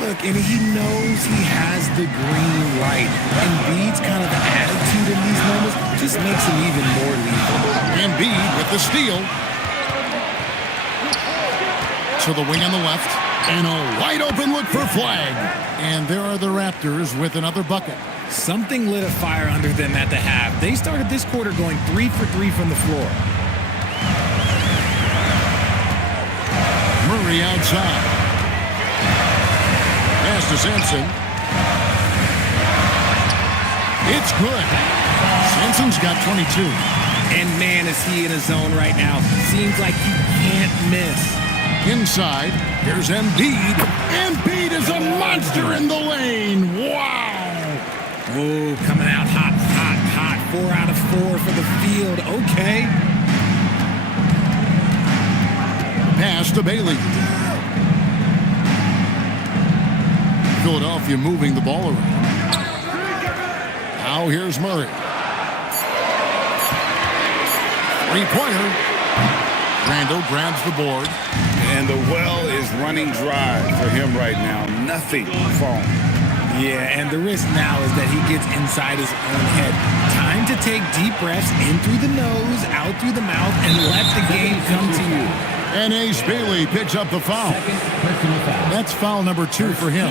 Look, and he knows he has the green light. Embiid's kind of attitude in these moments just makes him even more lethal. Embiid with the steal. To the wing on the left. And a wide open look for Flag. And there are the Raptors with another bucket. Something lit a fire under them at the half. They started this quarter going 3 for 3 from the floor. Murray outside. Pass to Sampson. It's good. Sampson's got 22. And man, is he in a zone right now. Seems like he can't miss. Inside, here's Embiid. Embiid is a monster in the lane. Wow. Oh, coming out hot, hot, hot. 4 out of 4 for the field. Okay. Pass to Bailey. Philadelphia moving the ball around. Now here's Murray. 3-pointer. Randall grabs the board. And the well is running dry for him right now. Nothing falling. Yeah, and the risk now is that he gets inside his own head. Time to take deep breaths in through the nose, out through the mouth, and let the game come to you. And Ace Bailey picks up the foul. That's foul number 2 for him.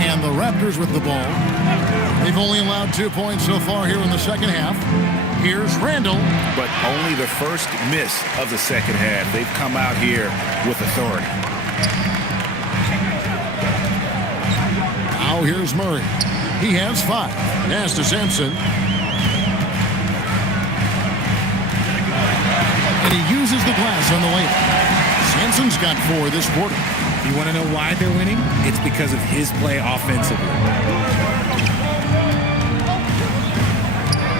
And the Raptors with the ball. They've only allowed 2 points so far here in the second half. Here's Randall. But only the first miss of the second half. They've come out here with authority. Now here's Murray. He has 5. Pass to Sampson. And he uses the glass on the layup. Sampson's got 4 this quarter. You want to know why they're winning? It's because of his play offensively.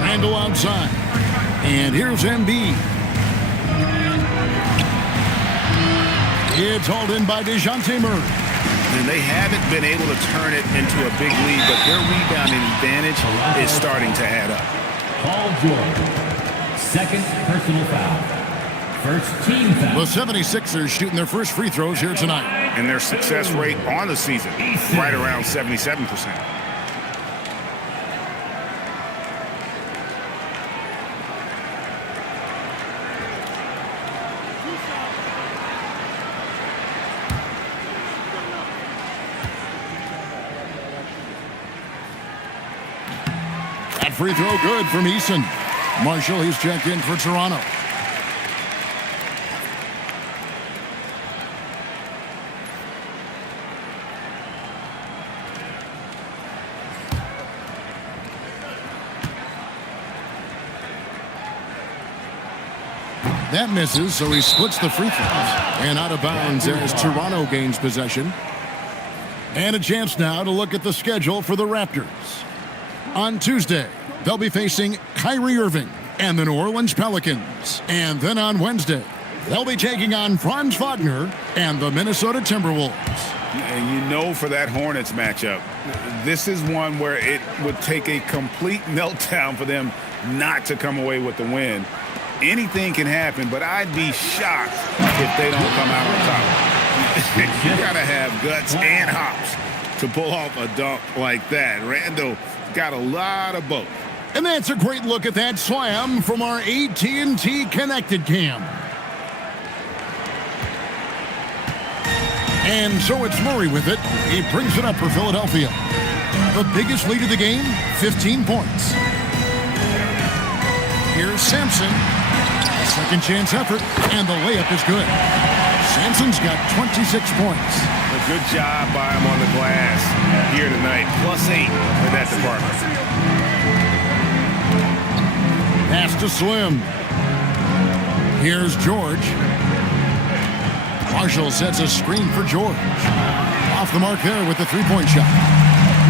Randall outside. And here's Embiid. It's hauled in by DeJounte Murray. And they haven't been able to turn it into a big lead, but their rebounding advantage is starting to add up. Paul George, second personal foul. First team foul. The 76ers shooting their first free throws here tonight. And their success rate on the season, right around 77%. That free throw good from Eason. Marshall, he's checked in for Toronto. That misses, so he splits the free throws. And out of bounds as Toronto gains possession. And a chance now to look at the schedule for the Raptors. On Tuesday, they'll be facing Kyrie Irving and the New Orleans Pelicans. And then on Wednesday, They'll be taking on Franz Wagner and the Minnesota Timberwolves. And you know, for that Hornets matchup, this is one where it would take a complete meltdown for them not to come away with the win. Anything can happen, but I'd be shocked if they don't come out on top. You got to have guts and hops to pull off a dunk like that. Randall got a lot of both. And that's a great look at that slam from our AT&T Connected Cam. And so it's Murray with it. He brings it up for Philadelphia. The biggest lead of the game, 15 points. Here's Sampson. Second chance effort, and the layup is good. Sampson's got 26 points. A good job by him on the glass here tonight. +8 in that department. Pass to Slim. Here's George. Marshall sets a screen for George. Off the mark there with the three-point shot.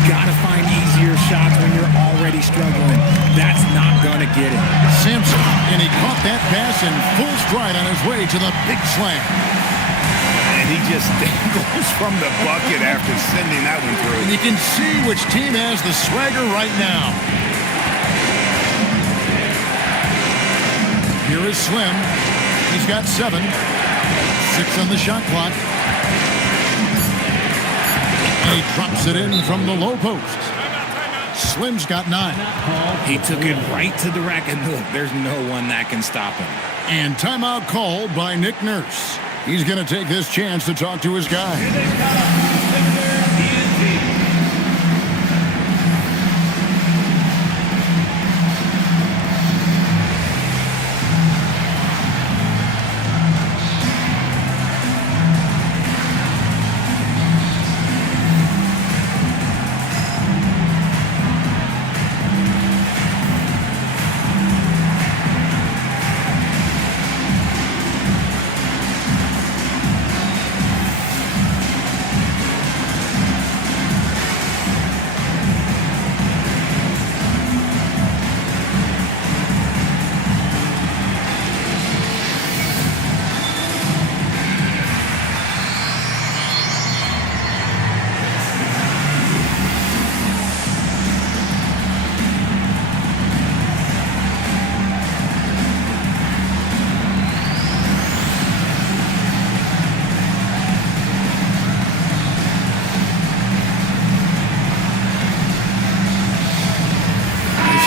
Gotta find easier shots when you're already struggling. That's not gonna get it. Sampson, and he caught that pass in full stride on his way to the big slam. And he just dangles from the bucket after sending that one through. And you can see which team has the swagger right now. Here is Slim. He's got 7. 6 on the shot clock. And he drops it in from the low post. Slim's got 9. He took it right to the rack, and look, there's no one that can stop him. And timeout called by Nick Nurse. He's going to take this chance to talk to his guy.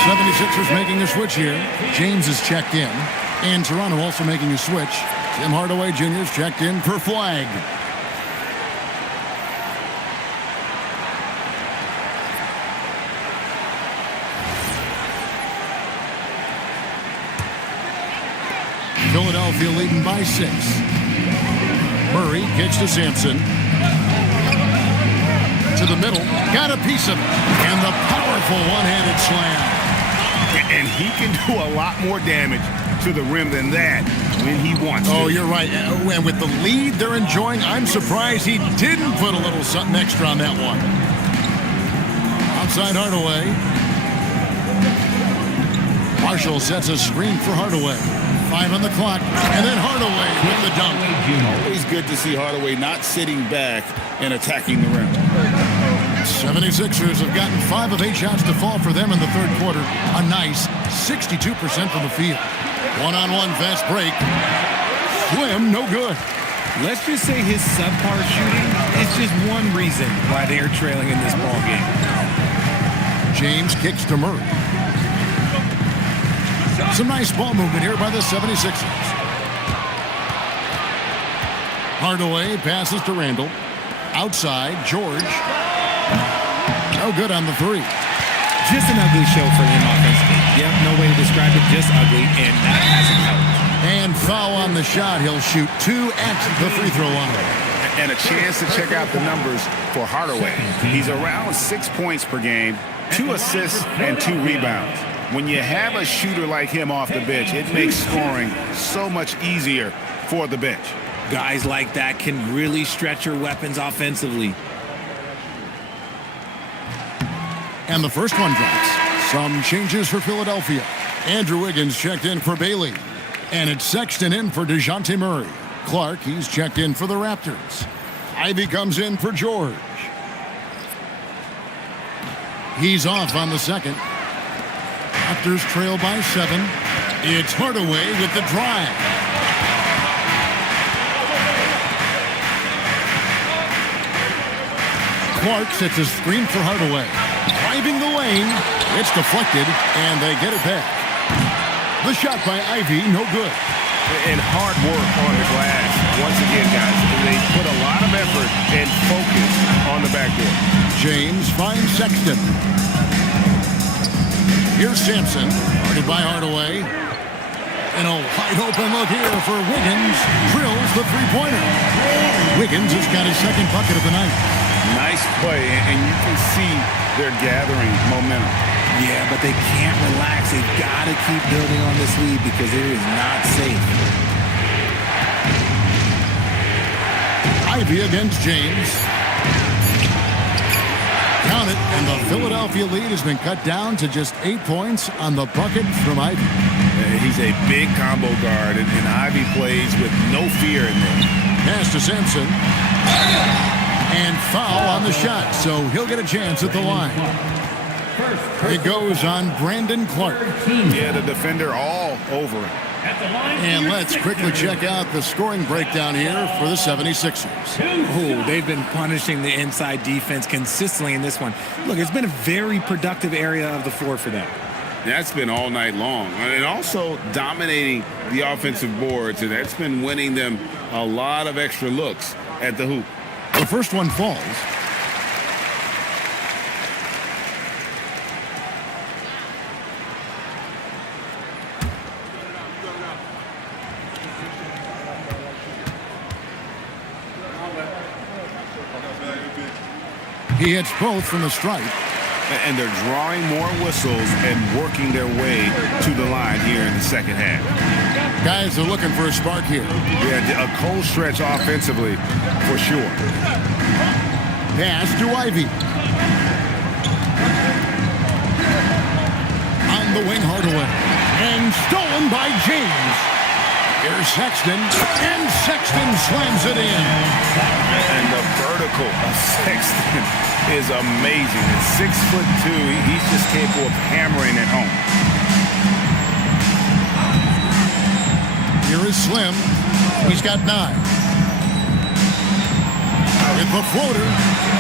76ers making a switch here. James is checked in. And Toronto also making a switch. Tim Hardaway Jr. is checked in for Flag. Philadelphia leading by 6. Murray kicks to Sampson. To the middle. Got a piece of it. And the powerful one-handed slam. And he can do a lot more damage to the rim than that when he wants to. Oh, you're right. And with the lead they're enjoying, I'm surprised he didn't put a little something extra on that one. Outside Hardaway. Marshall sets a screen for Hardaway. 5 on the clock. And then Hardaway with the dunk. Always good to see Hardaway not sitting back and attacking the rim. 76ers have gotten 5 of 8 shots to fall for them in the third quarter. A nice 62% from the field. One-on-one fast break. Slim, no good. Let's just say his subpar shooting is just one reason why they're trailing in this ball game. James kicks to Murray. Some nice ball movement here by the 76ers. Hardaway passes to Randall. Outside, George. No good on the 3. Just an ugly show for him offensively. Yep, no way to describe it, just ugly, and that hasn't helped. And foul on the shot. He'll shoot 2 at the free throw line. And a chance to check out the numbers for Hardaway. He's around 6 points per game, 2 assists, and 2 rebounds. When you have a shooter like him off the bench, it makes scoring so much easier for the bench. Guys like that can really stretch your weapons offensively. And the first one drops. Some changes for Philadelphia. Andrew Wiggins checked in for Bailey. And it's Sexton in for DeJounte Murray. Clark, he's checked in for the Raptors. Ivy comes in for George. He's off on the second. Raptors trail by 7. It's Hardaway with the drive. Clark sets a screen for Hardaway. Driving the lane. It's deflected, and they get it back. The shot by Ivy, no good. And hard work on the glass. Once again, guys, they put a lot of effort and focus on the backboard. James finds Sexton. Here's Sampson, guarded by Hardaway. And a wide open look here for Wiggins. Drills the three-pointer. Wiggins has got his second bucket of the night. Nice play, and you can see they're gathering momentum. Yeah, but they can't relax. They've got to keep building on this lead because it is not safe. Ivy against James. Count it, and the Philadelphia lead has been cut down to just 8 points on the bucket from Ivy. He's a big combo guard, and Ivy plays with no fear in there. Pass to Sampson. And foul on the shot, so he'll get a chance at the line. It goes on Brandon Clark. Yeah, the defender all over him. And let's quickly check out the scoring breakdown here for the 76ers. Oh, they've been punishing the inside defense consistently in this one. Look, it's been a very productive area of the floor for them. That's been all night long. And also dominating the offensive boards, and that's been winning them a lot of extra looks at the hoop. The first one falls. He hits both from the stripe. And they're drawing more whistles and working their way to the line here in the second half. Guys are looking for a spark here. Yeah, a cold stretch offensively for sure. Pass to Ivy. On the wing, Hardaway. And stolen by James. Here's Sexton. And Sexton slams it in. And the vertical of Sexton is amazing. At 6'2", he's just capable of hammering it home. Here is Slim. He's got 9. With the floater,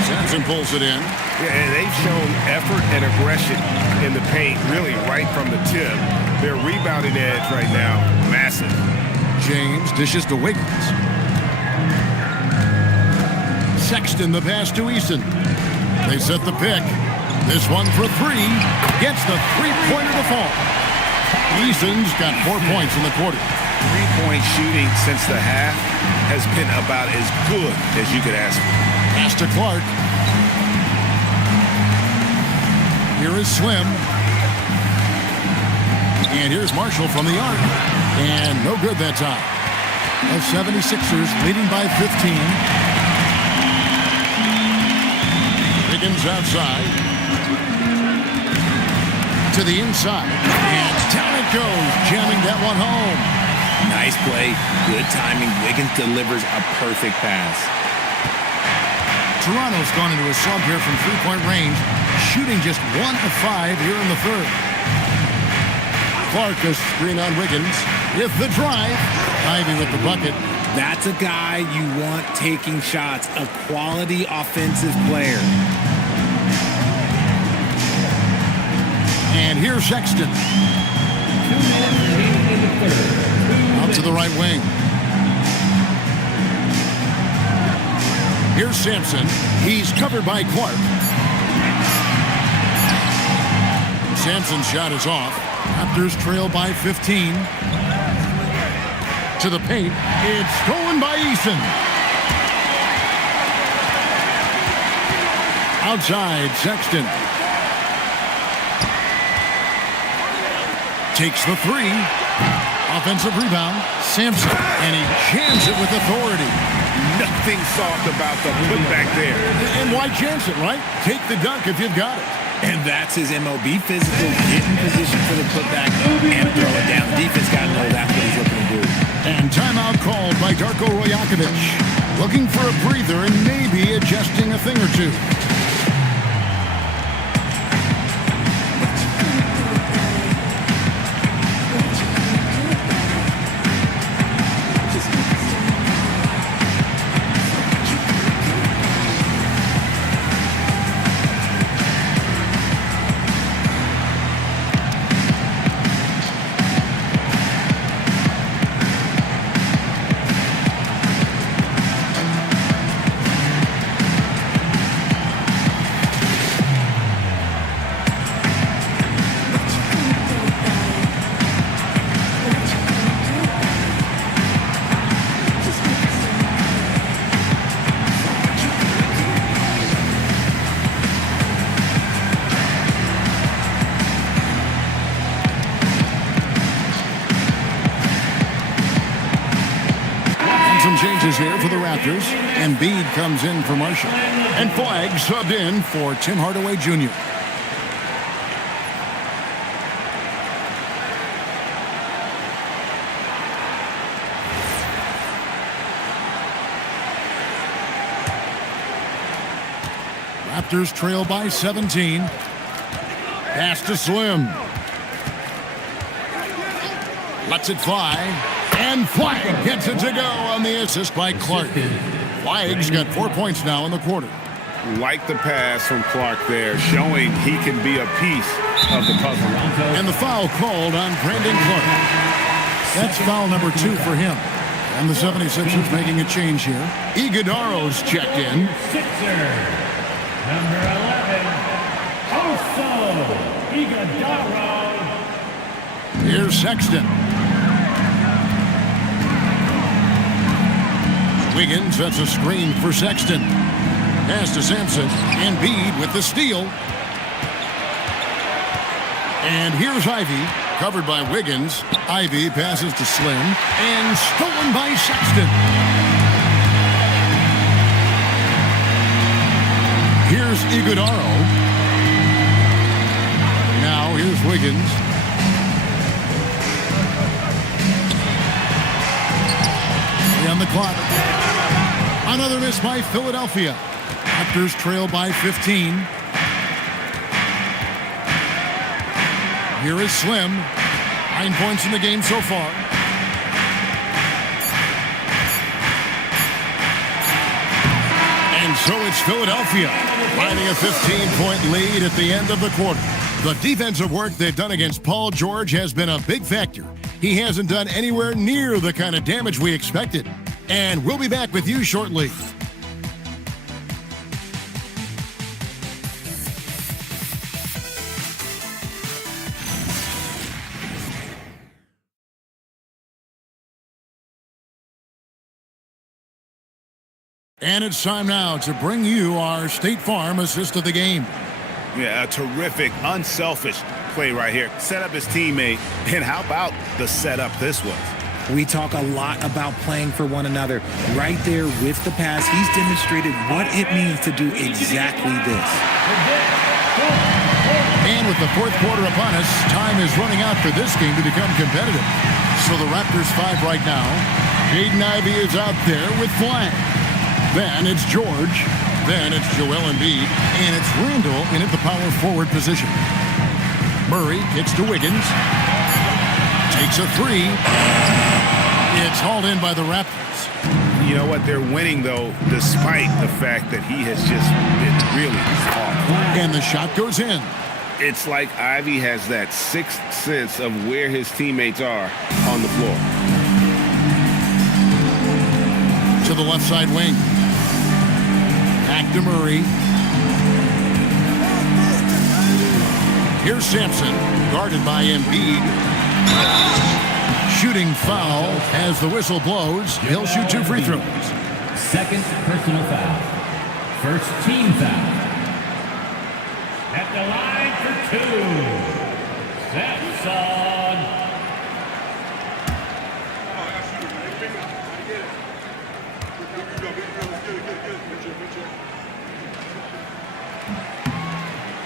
Sampson pulls it in. Yeah, and they've shown effort and aggression in the paint, really right from the tip. Their rebounding edge right now, massive. James dishes to Wiggins. Sexton the pass to Eason. They set the pick. This one for 3. Gets the three-pointer to fall. Eason's got 4 points in the quarter. Three-point shooting since the half has been about as good as you could ask for. Pass to Clark. Here is Slim. And here's Marshall from the arc. And no good that time. The 76ers leading by 15. Wiggins outside. To the inside. And down it goes, jamming that one home. Nice play, good timing. Wiggins delivers a perfect pass. Toronto's gone into a slump here from three-point range, shooting just 1 of 5 here in the third. Clark a screen on Wiggins with the drive. Ivy with the bucket. That's a guy you want taking shots, a quality offensive player. And here's Sexton. 2 minutes remaining in the third. Out to the right wing. Here's Sampson. He's covered by Clark. Sampson's shot is off. Raptors trail by 15. To the paint. It's stolen by Eason. Outside, Sexton. Takes the 3. Offensive rebound. Sampson. And he jams it with authority. Nothing soft about the putback there. And why chance it, right? Take the dunk if you've got it. And that's his MO. Be physical, get in position for the putback, and throw it down. The defense got to know that's what he's looking to do. Vukovic, looking for a breather and maybe adjusting a thing or two. Changes here for the Raptors. Embiid comes in for Marshall. And Flag subbed in for Tim Hardaway Jr. Raptors trail by 17. Pass to Slim. Lets it fly. And Flag gets it to go on the assist by Clark. Flag's got 4 points now in the quarter. Like the pass from Clark there, showing he can be a piece of the puzzle. And the foul called on Brandon Clark. That's foul number 2 for him. And the 76ers making a change here. Iguodaro's checked in. Number 11, also Iguodaro. Here's Sexton. Wiggins sets a screen for Sexton. Pass to Sampson. Embiid with the steal. And here's Ivy, covered by Wiggins. Ivy passes to Slim, and stolen by Sexton. Here's Iguodaro. Now here's Wiggins. On the clock. Another miss by Philadelphia. Raptors trail by 15. Here is Slim. 9 points in the game so far. And so it's Philadelphia finding a 15-point lead at the end of the quarter. The defensive work they've done against Paul George has been a big factor. He hasn't done anywhere near the kind of damage we expected. And we'll be back with you shortly. And it's time now to bring you our State Farm assist of the game. Yeah, a terrific, unselfish play right here. Set up his teammate. And how about the setup this was? We talk a lot about playing for one another. Right there with the pass, he's demonstrated what it means to do exactly this. And with the fourth quarter upon us, time is running out for this game to become competitive. So the Raptors 5 right now. Jaden Ivey is out there with Flag. Then it's George. Then it's Joel Embiid. And it's Randall in at the power forward position. Murray kicks to Wiggins. Takes a three. It's hauled in by the Raptors. You know what? They're winning, though, despite the fact that he has just been really off. And the shot goes in. It's like Ivy has that sixth sense of where his teammates are on the floor. To the left side wing. Back to Murray. Here's Sampson, guarded by Embiid. Shooting foul as the whistle blows. He'll shoot 2 free throws. Second personal foul. First team foul. At the line for 2. Sampson.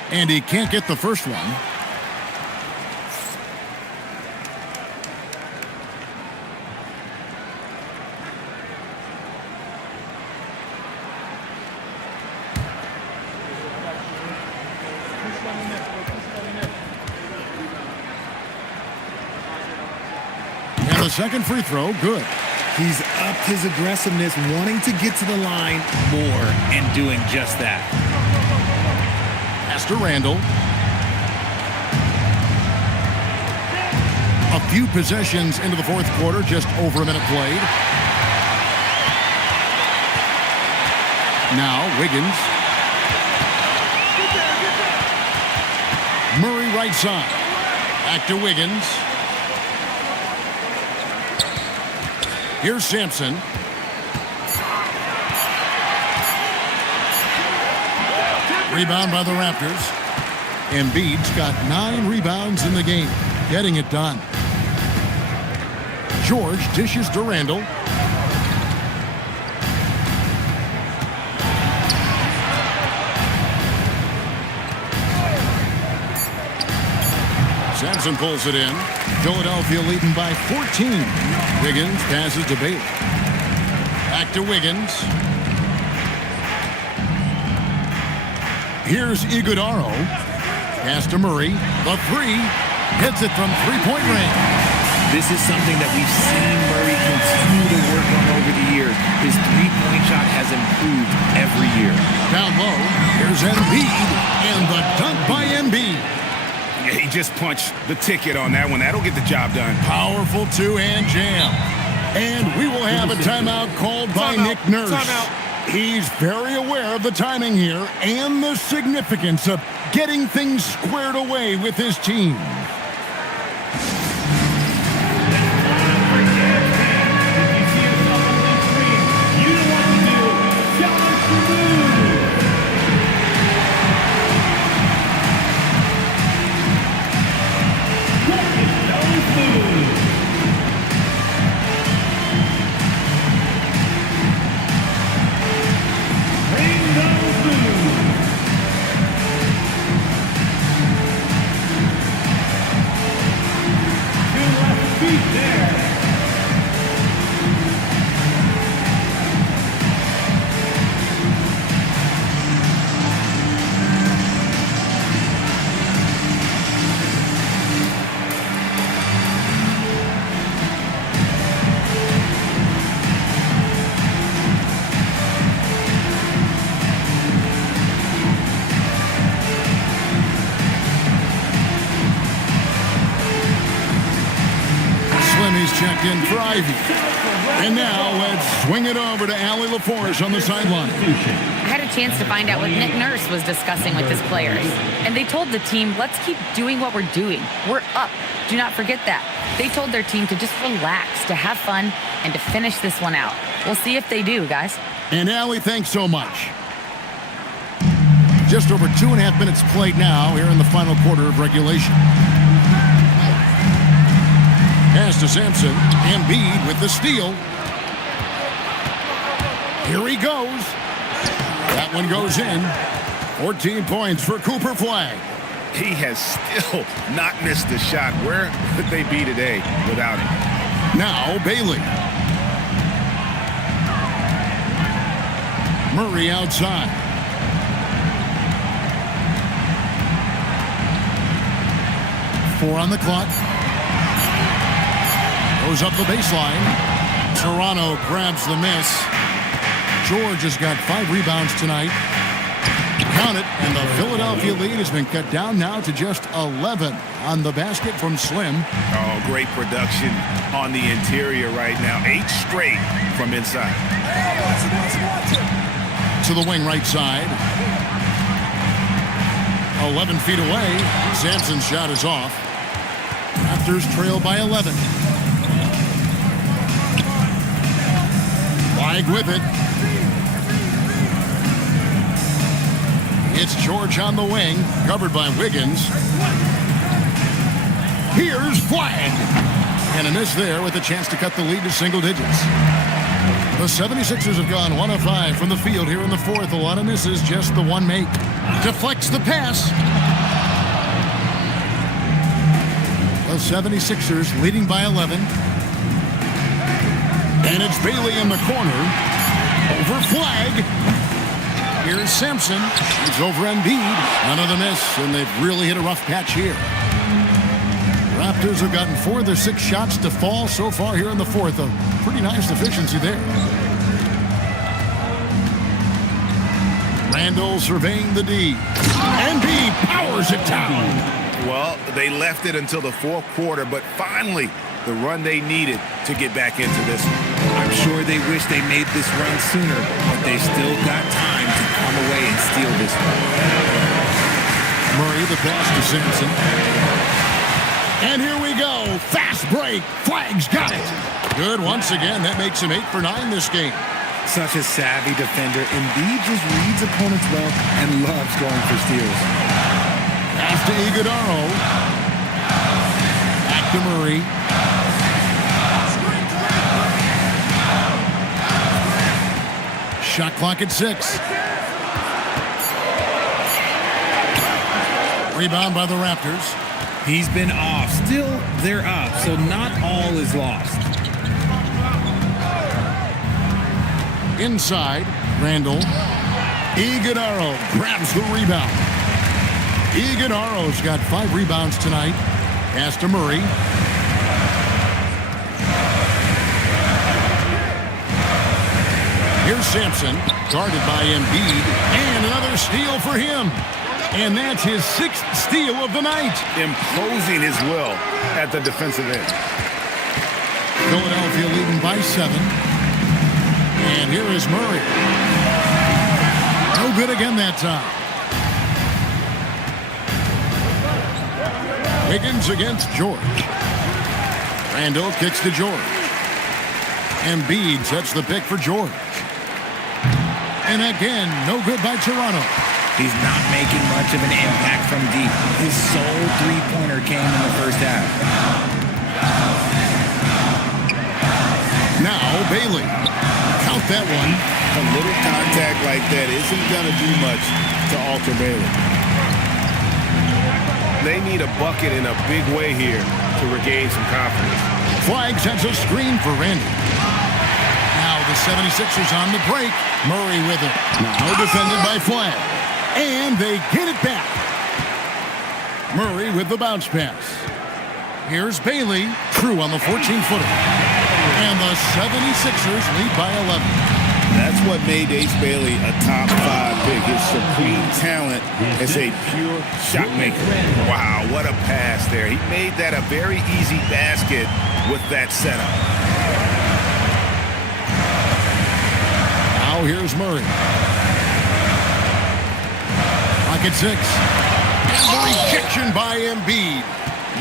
And he can't get the first one. The second free throw, good. He's upped his aggressiveness, wanting to get to the line more and doing just that. Pass to Randall. A few possessions into the fourth quarter, just over a minute played. Now, Wiggins. Murray right side. Back to Wiggins. Here's Sampson. Rebound by the Raptors. Embiid's got 9 rebounds in the game, getting it done. George dishes to Randall. Sampson pulls it in. Philadelphia leading by 14. Wiggins passes to Bailey. Back to Wiggins. Here's Iguodaro. Pass to Murray. The three. Hits it from three-point range. This is something that we've seen Murray continue to work on over the years. His three-point shot has improved every year. Down low, here's Embiid, and the dunk by Embiid. Yeah, he just punched the ticket on that one. That'll get the job done. Powerful two-hand jam. And we will have a timeout called by Nick Nurse. He's very aware of the timing here and the significance of getting things squared away with his team. Checked in for Ivy. And now let's swing it over to Allie LaForce on the sideline. I had a chance to find out what Nick Nurse was discussing with his players. And they told the team, let's keep doing what we're doing. We're up. Do not forget that. They told their team to just relax, to have fun, and to finish this one out. We'll see if they do, guys. And Allie, thanks so much. Just over 2.5 minutes played now here in the final quarter of regulation. Pass to Sampson. Embiid with the steal. Here he goes. That one goes in. 14 points for Cooper Flag. He has still not missed a shot. Where would they be today without him? Now Bailey. Murray outside. Four on the clock. Goes up the baseline. Toronto grabs the miss. George has got 5 rebounds tonight. Count it, and the Philadelphia lead has been cut down now to just 11 on the basket from Slim. Oh, great production on the interior right now. 8 straight from inside. To the wing right side. 11 feet away. Sampson's shot is off. Raptors trail by 11. Flag with it. It's George on the wing, covered by Wiggins. Here's Flag. And a miss there with a chance to cut the lead to single digits. The 76ers have gone 1 of 5 from the field here in the fourth. A lot of misses, just the one make. Deflects the pass. The 76ers leading by 11. And it's Bailey in the corner. Over Flag. Here's Sampson. It's over Embiid. Another miss, and they've really hit a rough patch here. Raptors have gotten 4 of their 6 shots to fall so far here in the fourth. A pretty nice efficiency there. Randall surveying the D. And he powers it down. Well, they left it until the fourth quarter, but finally the run they needed to get back into this one. I'm sure they wish they made this run sooner, but they still got time to come away and steal this one. Murray, the pass to Simpson. And here we go. Fast break. Flags got it. Good once again. That makes him 8 for 9 this game. Such a savvy defender. Embiid just reads opponents well and loves going for steals. Pass to Iguodala. Back to Murray. Shot clock at 6. Rebound by the Raptors. He's been off. Still, they're up, so not all is lost. Inside, Randall. Iguodala grabs the rebound. Iguodala's got 5 rebounds tonight. Pass to Murray. Here's Sampson, guarded by Embiid, and another steal for him. And that's his 6th steal of the night. Imposing his will at the defensive end. Philadelphia leading by 7. And here is Murray. No good again that time. Wiggins against George. Randall kicks to George. Embiid sets the pick for George. And again, no good by Toronto. He's not making much of an impact from deep. His sole three-pointer came in the first half. Now Bailey. Count that one. A little contact like that isn't going to do much to alter Bailey. They need a bucket in a big way here to regain some confidence. Flag sends a screen for Randy. Now the 76ers on the break. Murray with it. Now defended by Flag. And they get it back. Murray with the bounce pass. Here's Bailey. True on the 14-footer. And the 76ers lead by 11. That's what made Ace Bailey a top 5 pick. His supreme talent as a pure shot maker. Wow, what a pass there. He made that a very easy basket with that setup. Now here's Murray. Pocket 6. And the rejection by Embiid.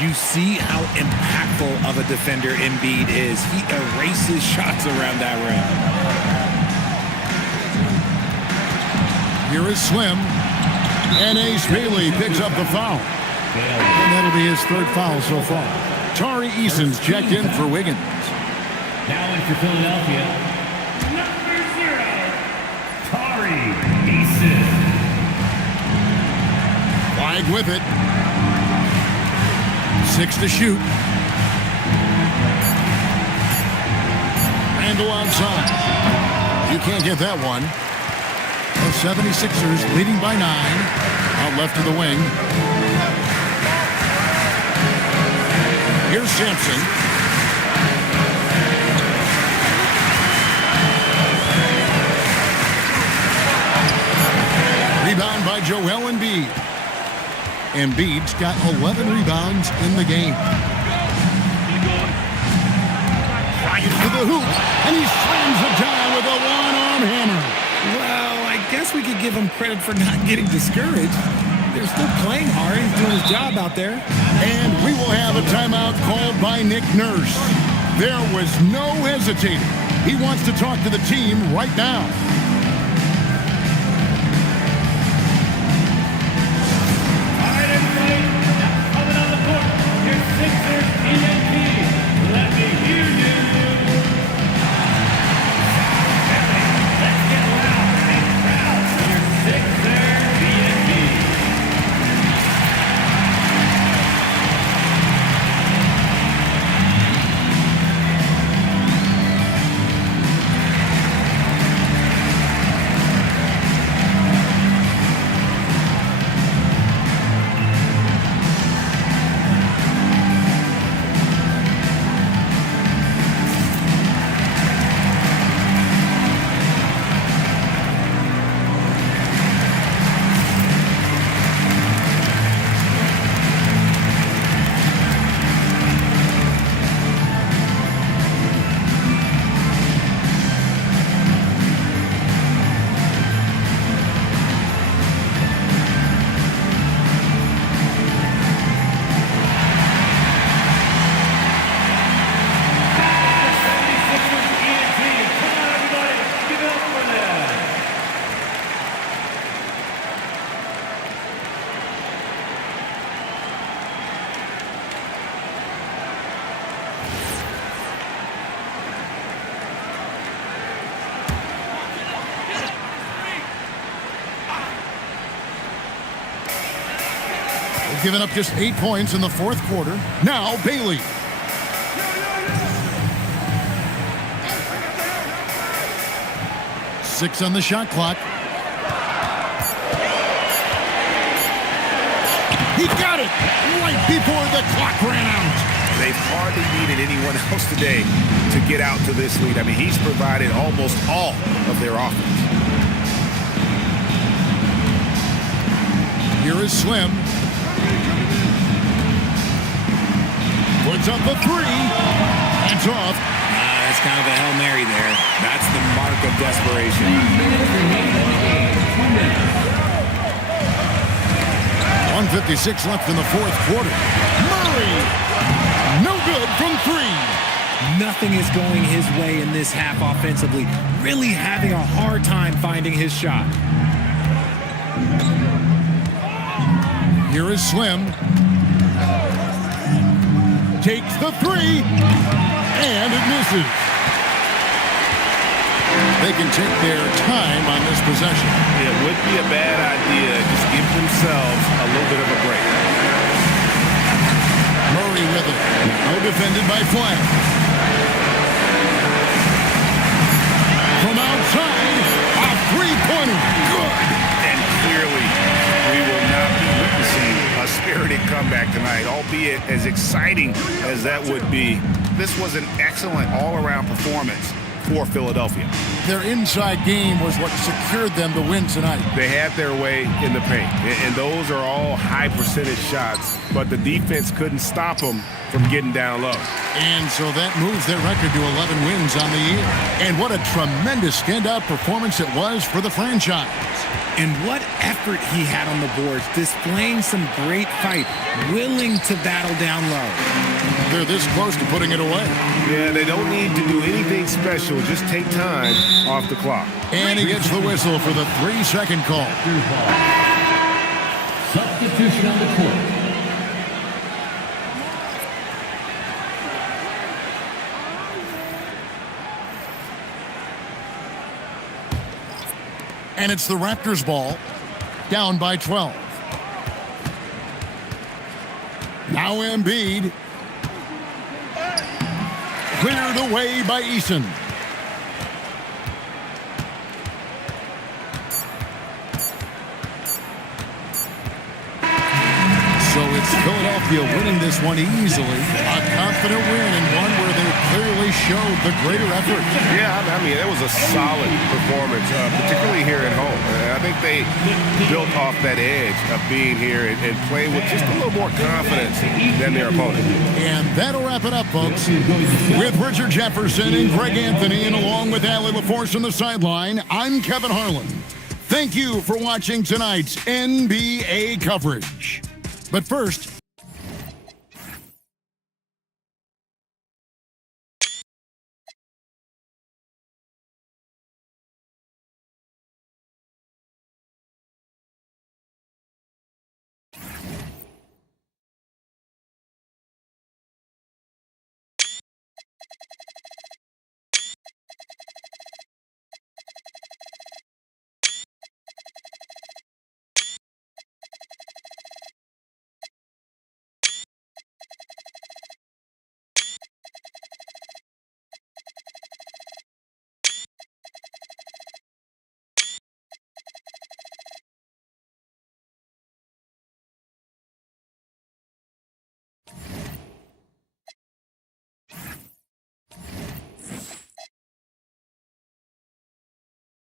You see how impactful of a defender Embiid is. He erases shots around that rim. Here is Slim. And Ace Bailey picks up the foul. And that'll be his 3rd foul so far. Tari Eason's checked in for Wiggins. Now in for Philadelphia, number 0, Tari Eason. Flag with it. 6 to shoot. Randall outside. You can't get that one. The 76ers leading by 9. Out left to the wing. Here's Sampson. Rebound by Joel Embiid. Embiid's got 11 rebounds in the game. Right to the hoop, and he slams it down with a one-arm hammer. Well, I guess we could give him credit for not getting discouraged. They're still playing hard. He's doing his job out there. And we will have a timeout called by Nick Nurse. There was no hesitating. He wants to talk to the team right now. given up just 8 points in the fourth quarter. Now Bailey. Six on the shot clock. He got it right before the clock ran out. They've hardly needed anyone else today to get out to this lead. I mean, he's provided almost all of their offense. Here is Slim. Puts up a three. That's off. That's kind of a Hail Mary there. That's the mark of desperation. 1:56 left in the fourth quarter. Murray! No good from three. Nothing is going his way in this half offensively. Really having a hard time finding his shot. Here is Slim. Takes the three. And it misses. They can take their time on this possession. It would be a bad idea. Just give themselves a little bit of a break. Murray with it. No defended by Flagg. From outside, a three-pointer. Good. And clearly, we will not be witnessing a spirited comeback tonight, albeit as exciting as that would be. This was an excellent all-around performance for Philadelphia. Their inside game was what secured them to win tonight. They had their way in the paint, and those are all high-percentage shots, but the defense couldn't stop them from getting down low. And so that moves their record to 11 wins on the year. And what a tremendous standout performance it was for the franchise. And what effort he had on the boards, displaying some great fight, willing to battle down low. They're this close to putting it away. Yeah, they don't need to do anything special. Just take time off the clock. And he gets the whistle for the 3-second call. Substitution on the court. And it's the Raptors ball, down by 12. Now Embiid. Cleared away by Eason. So it's Philadelphia winning this one easily. A confident win and one where they clearly showed the greater effort. Yeah, I mean, it was a solid performance, particularly here at home. I think they built off that edge of being here and playing with just a little more confidence than their opponent. And that'll wrap it up, folks. With Richard Jefferson and Greg Anthony, and along with Allie LaForce on the sideline, I'm Kevin Harlan. Thank you for watching tonight's NBA coverage. But first,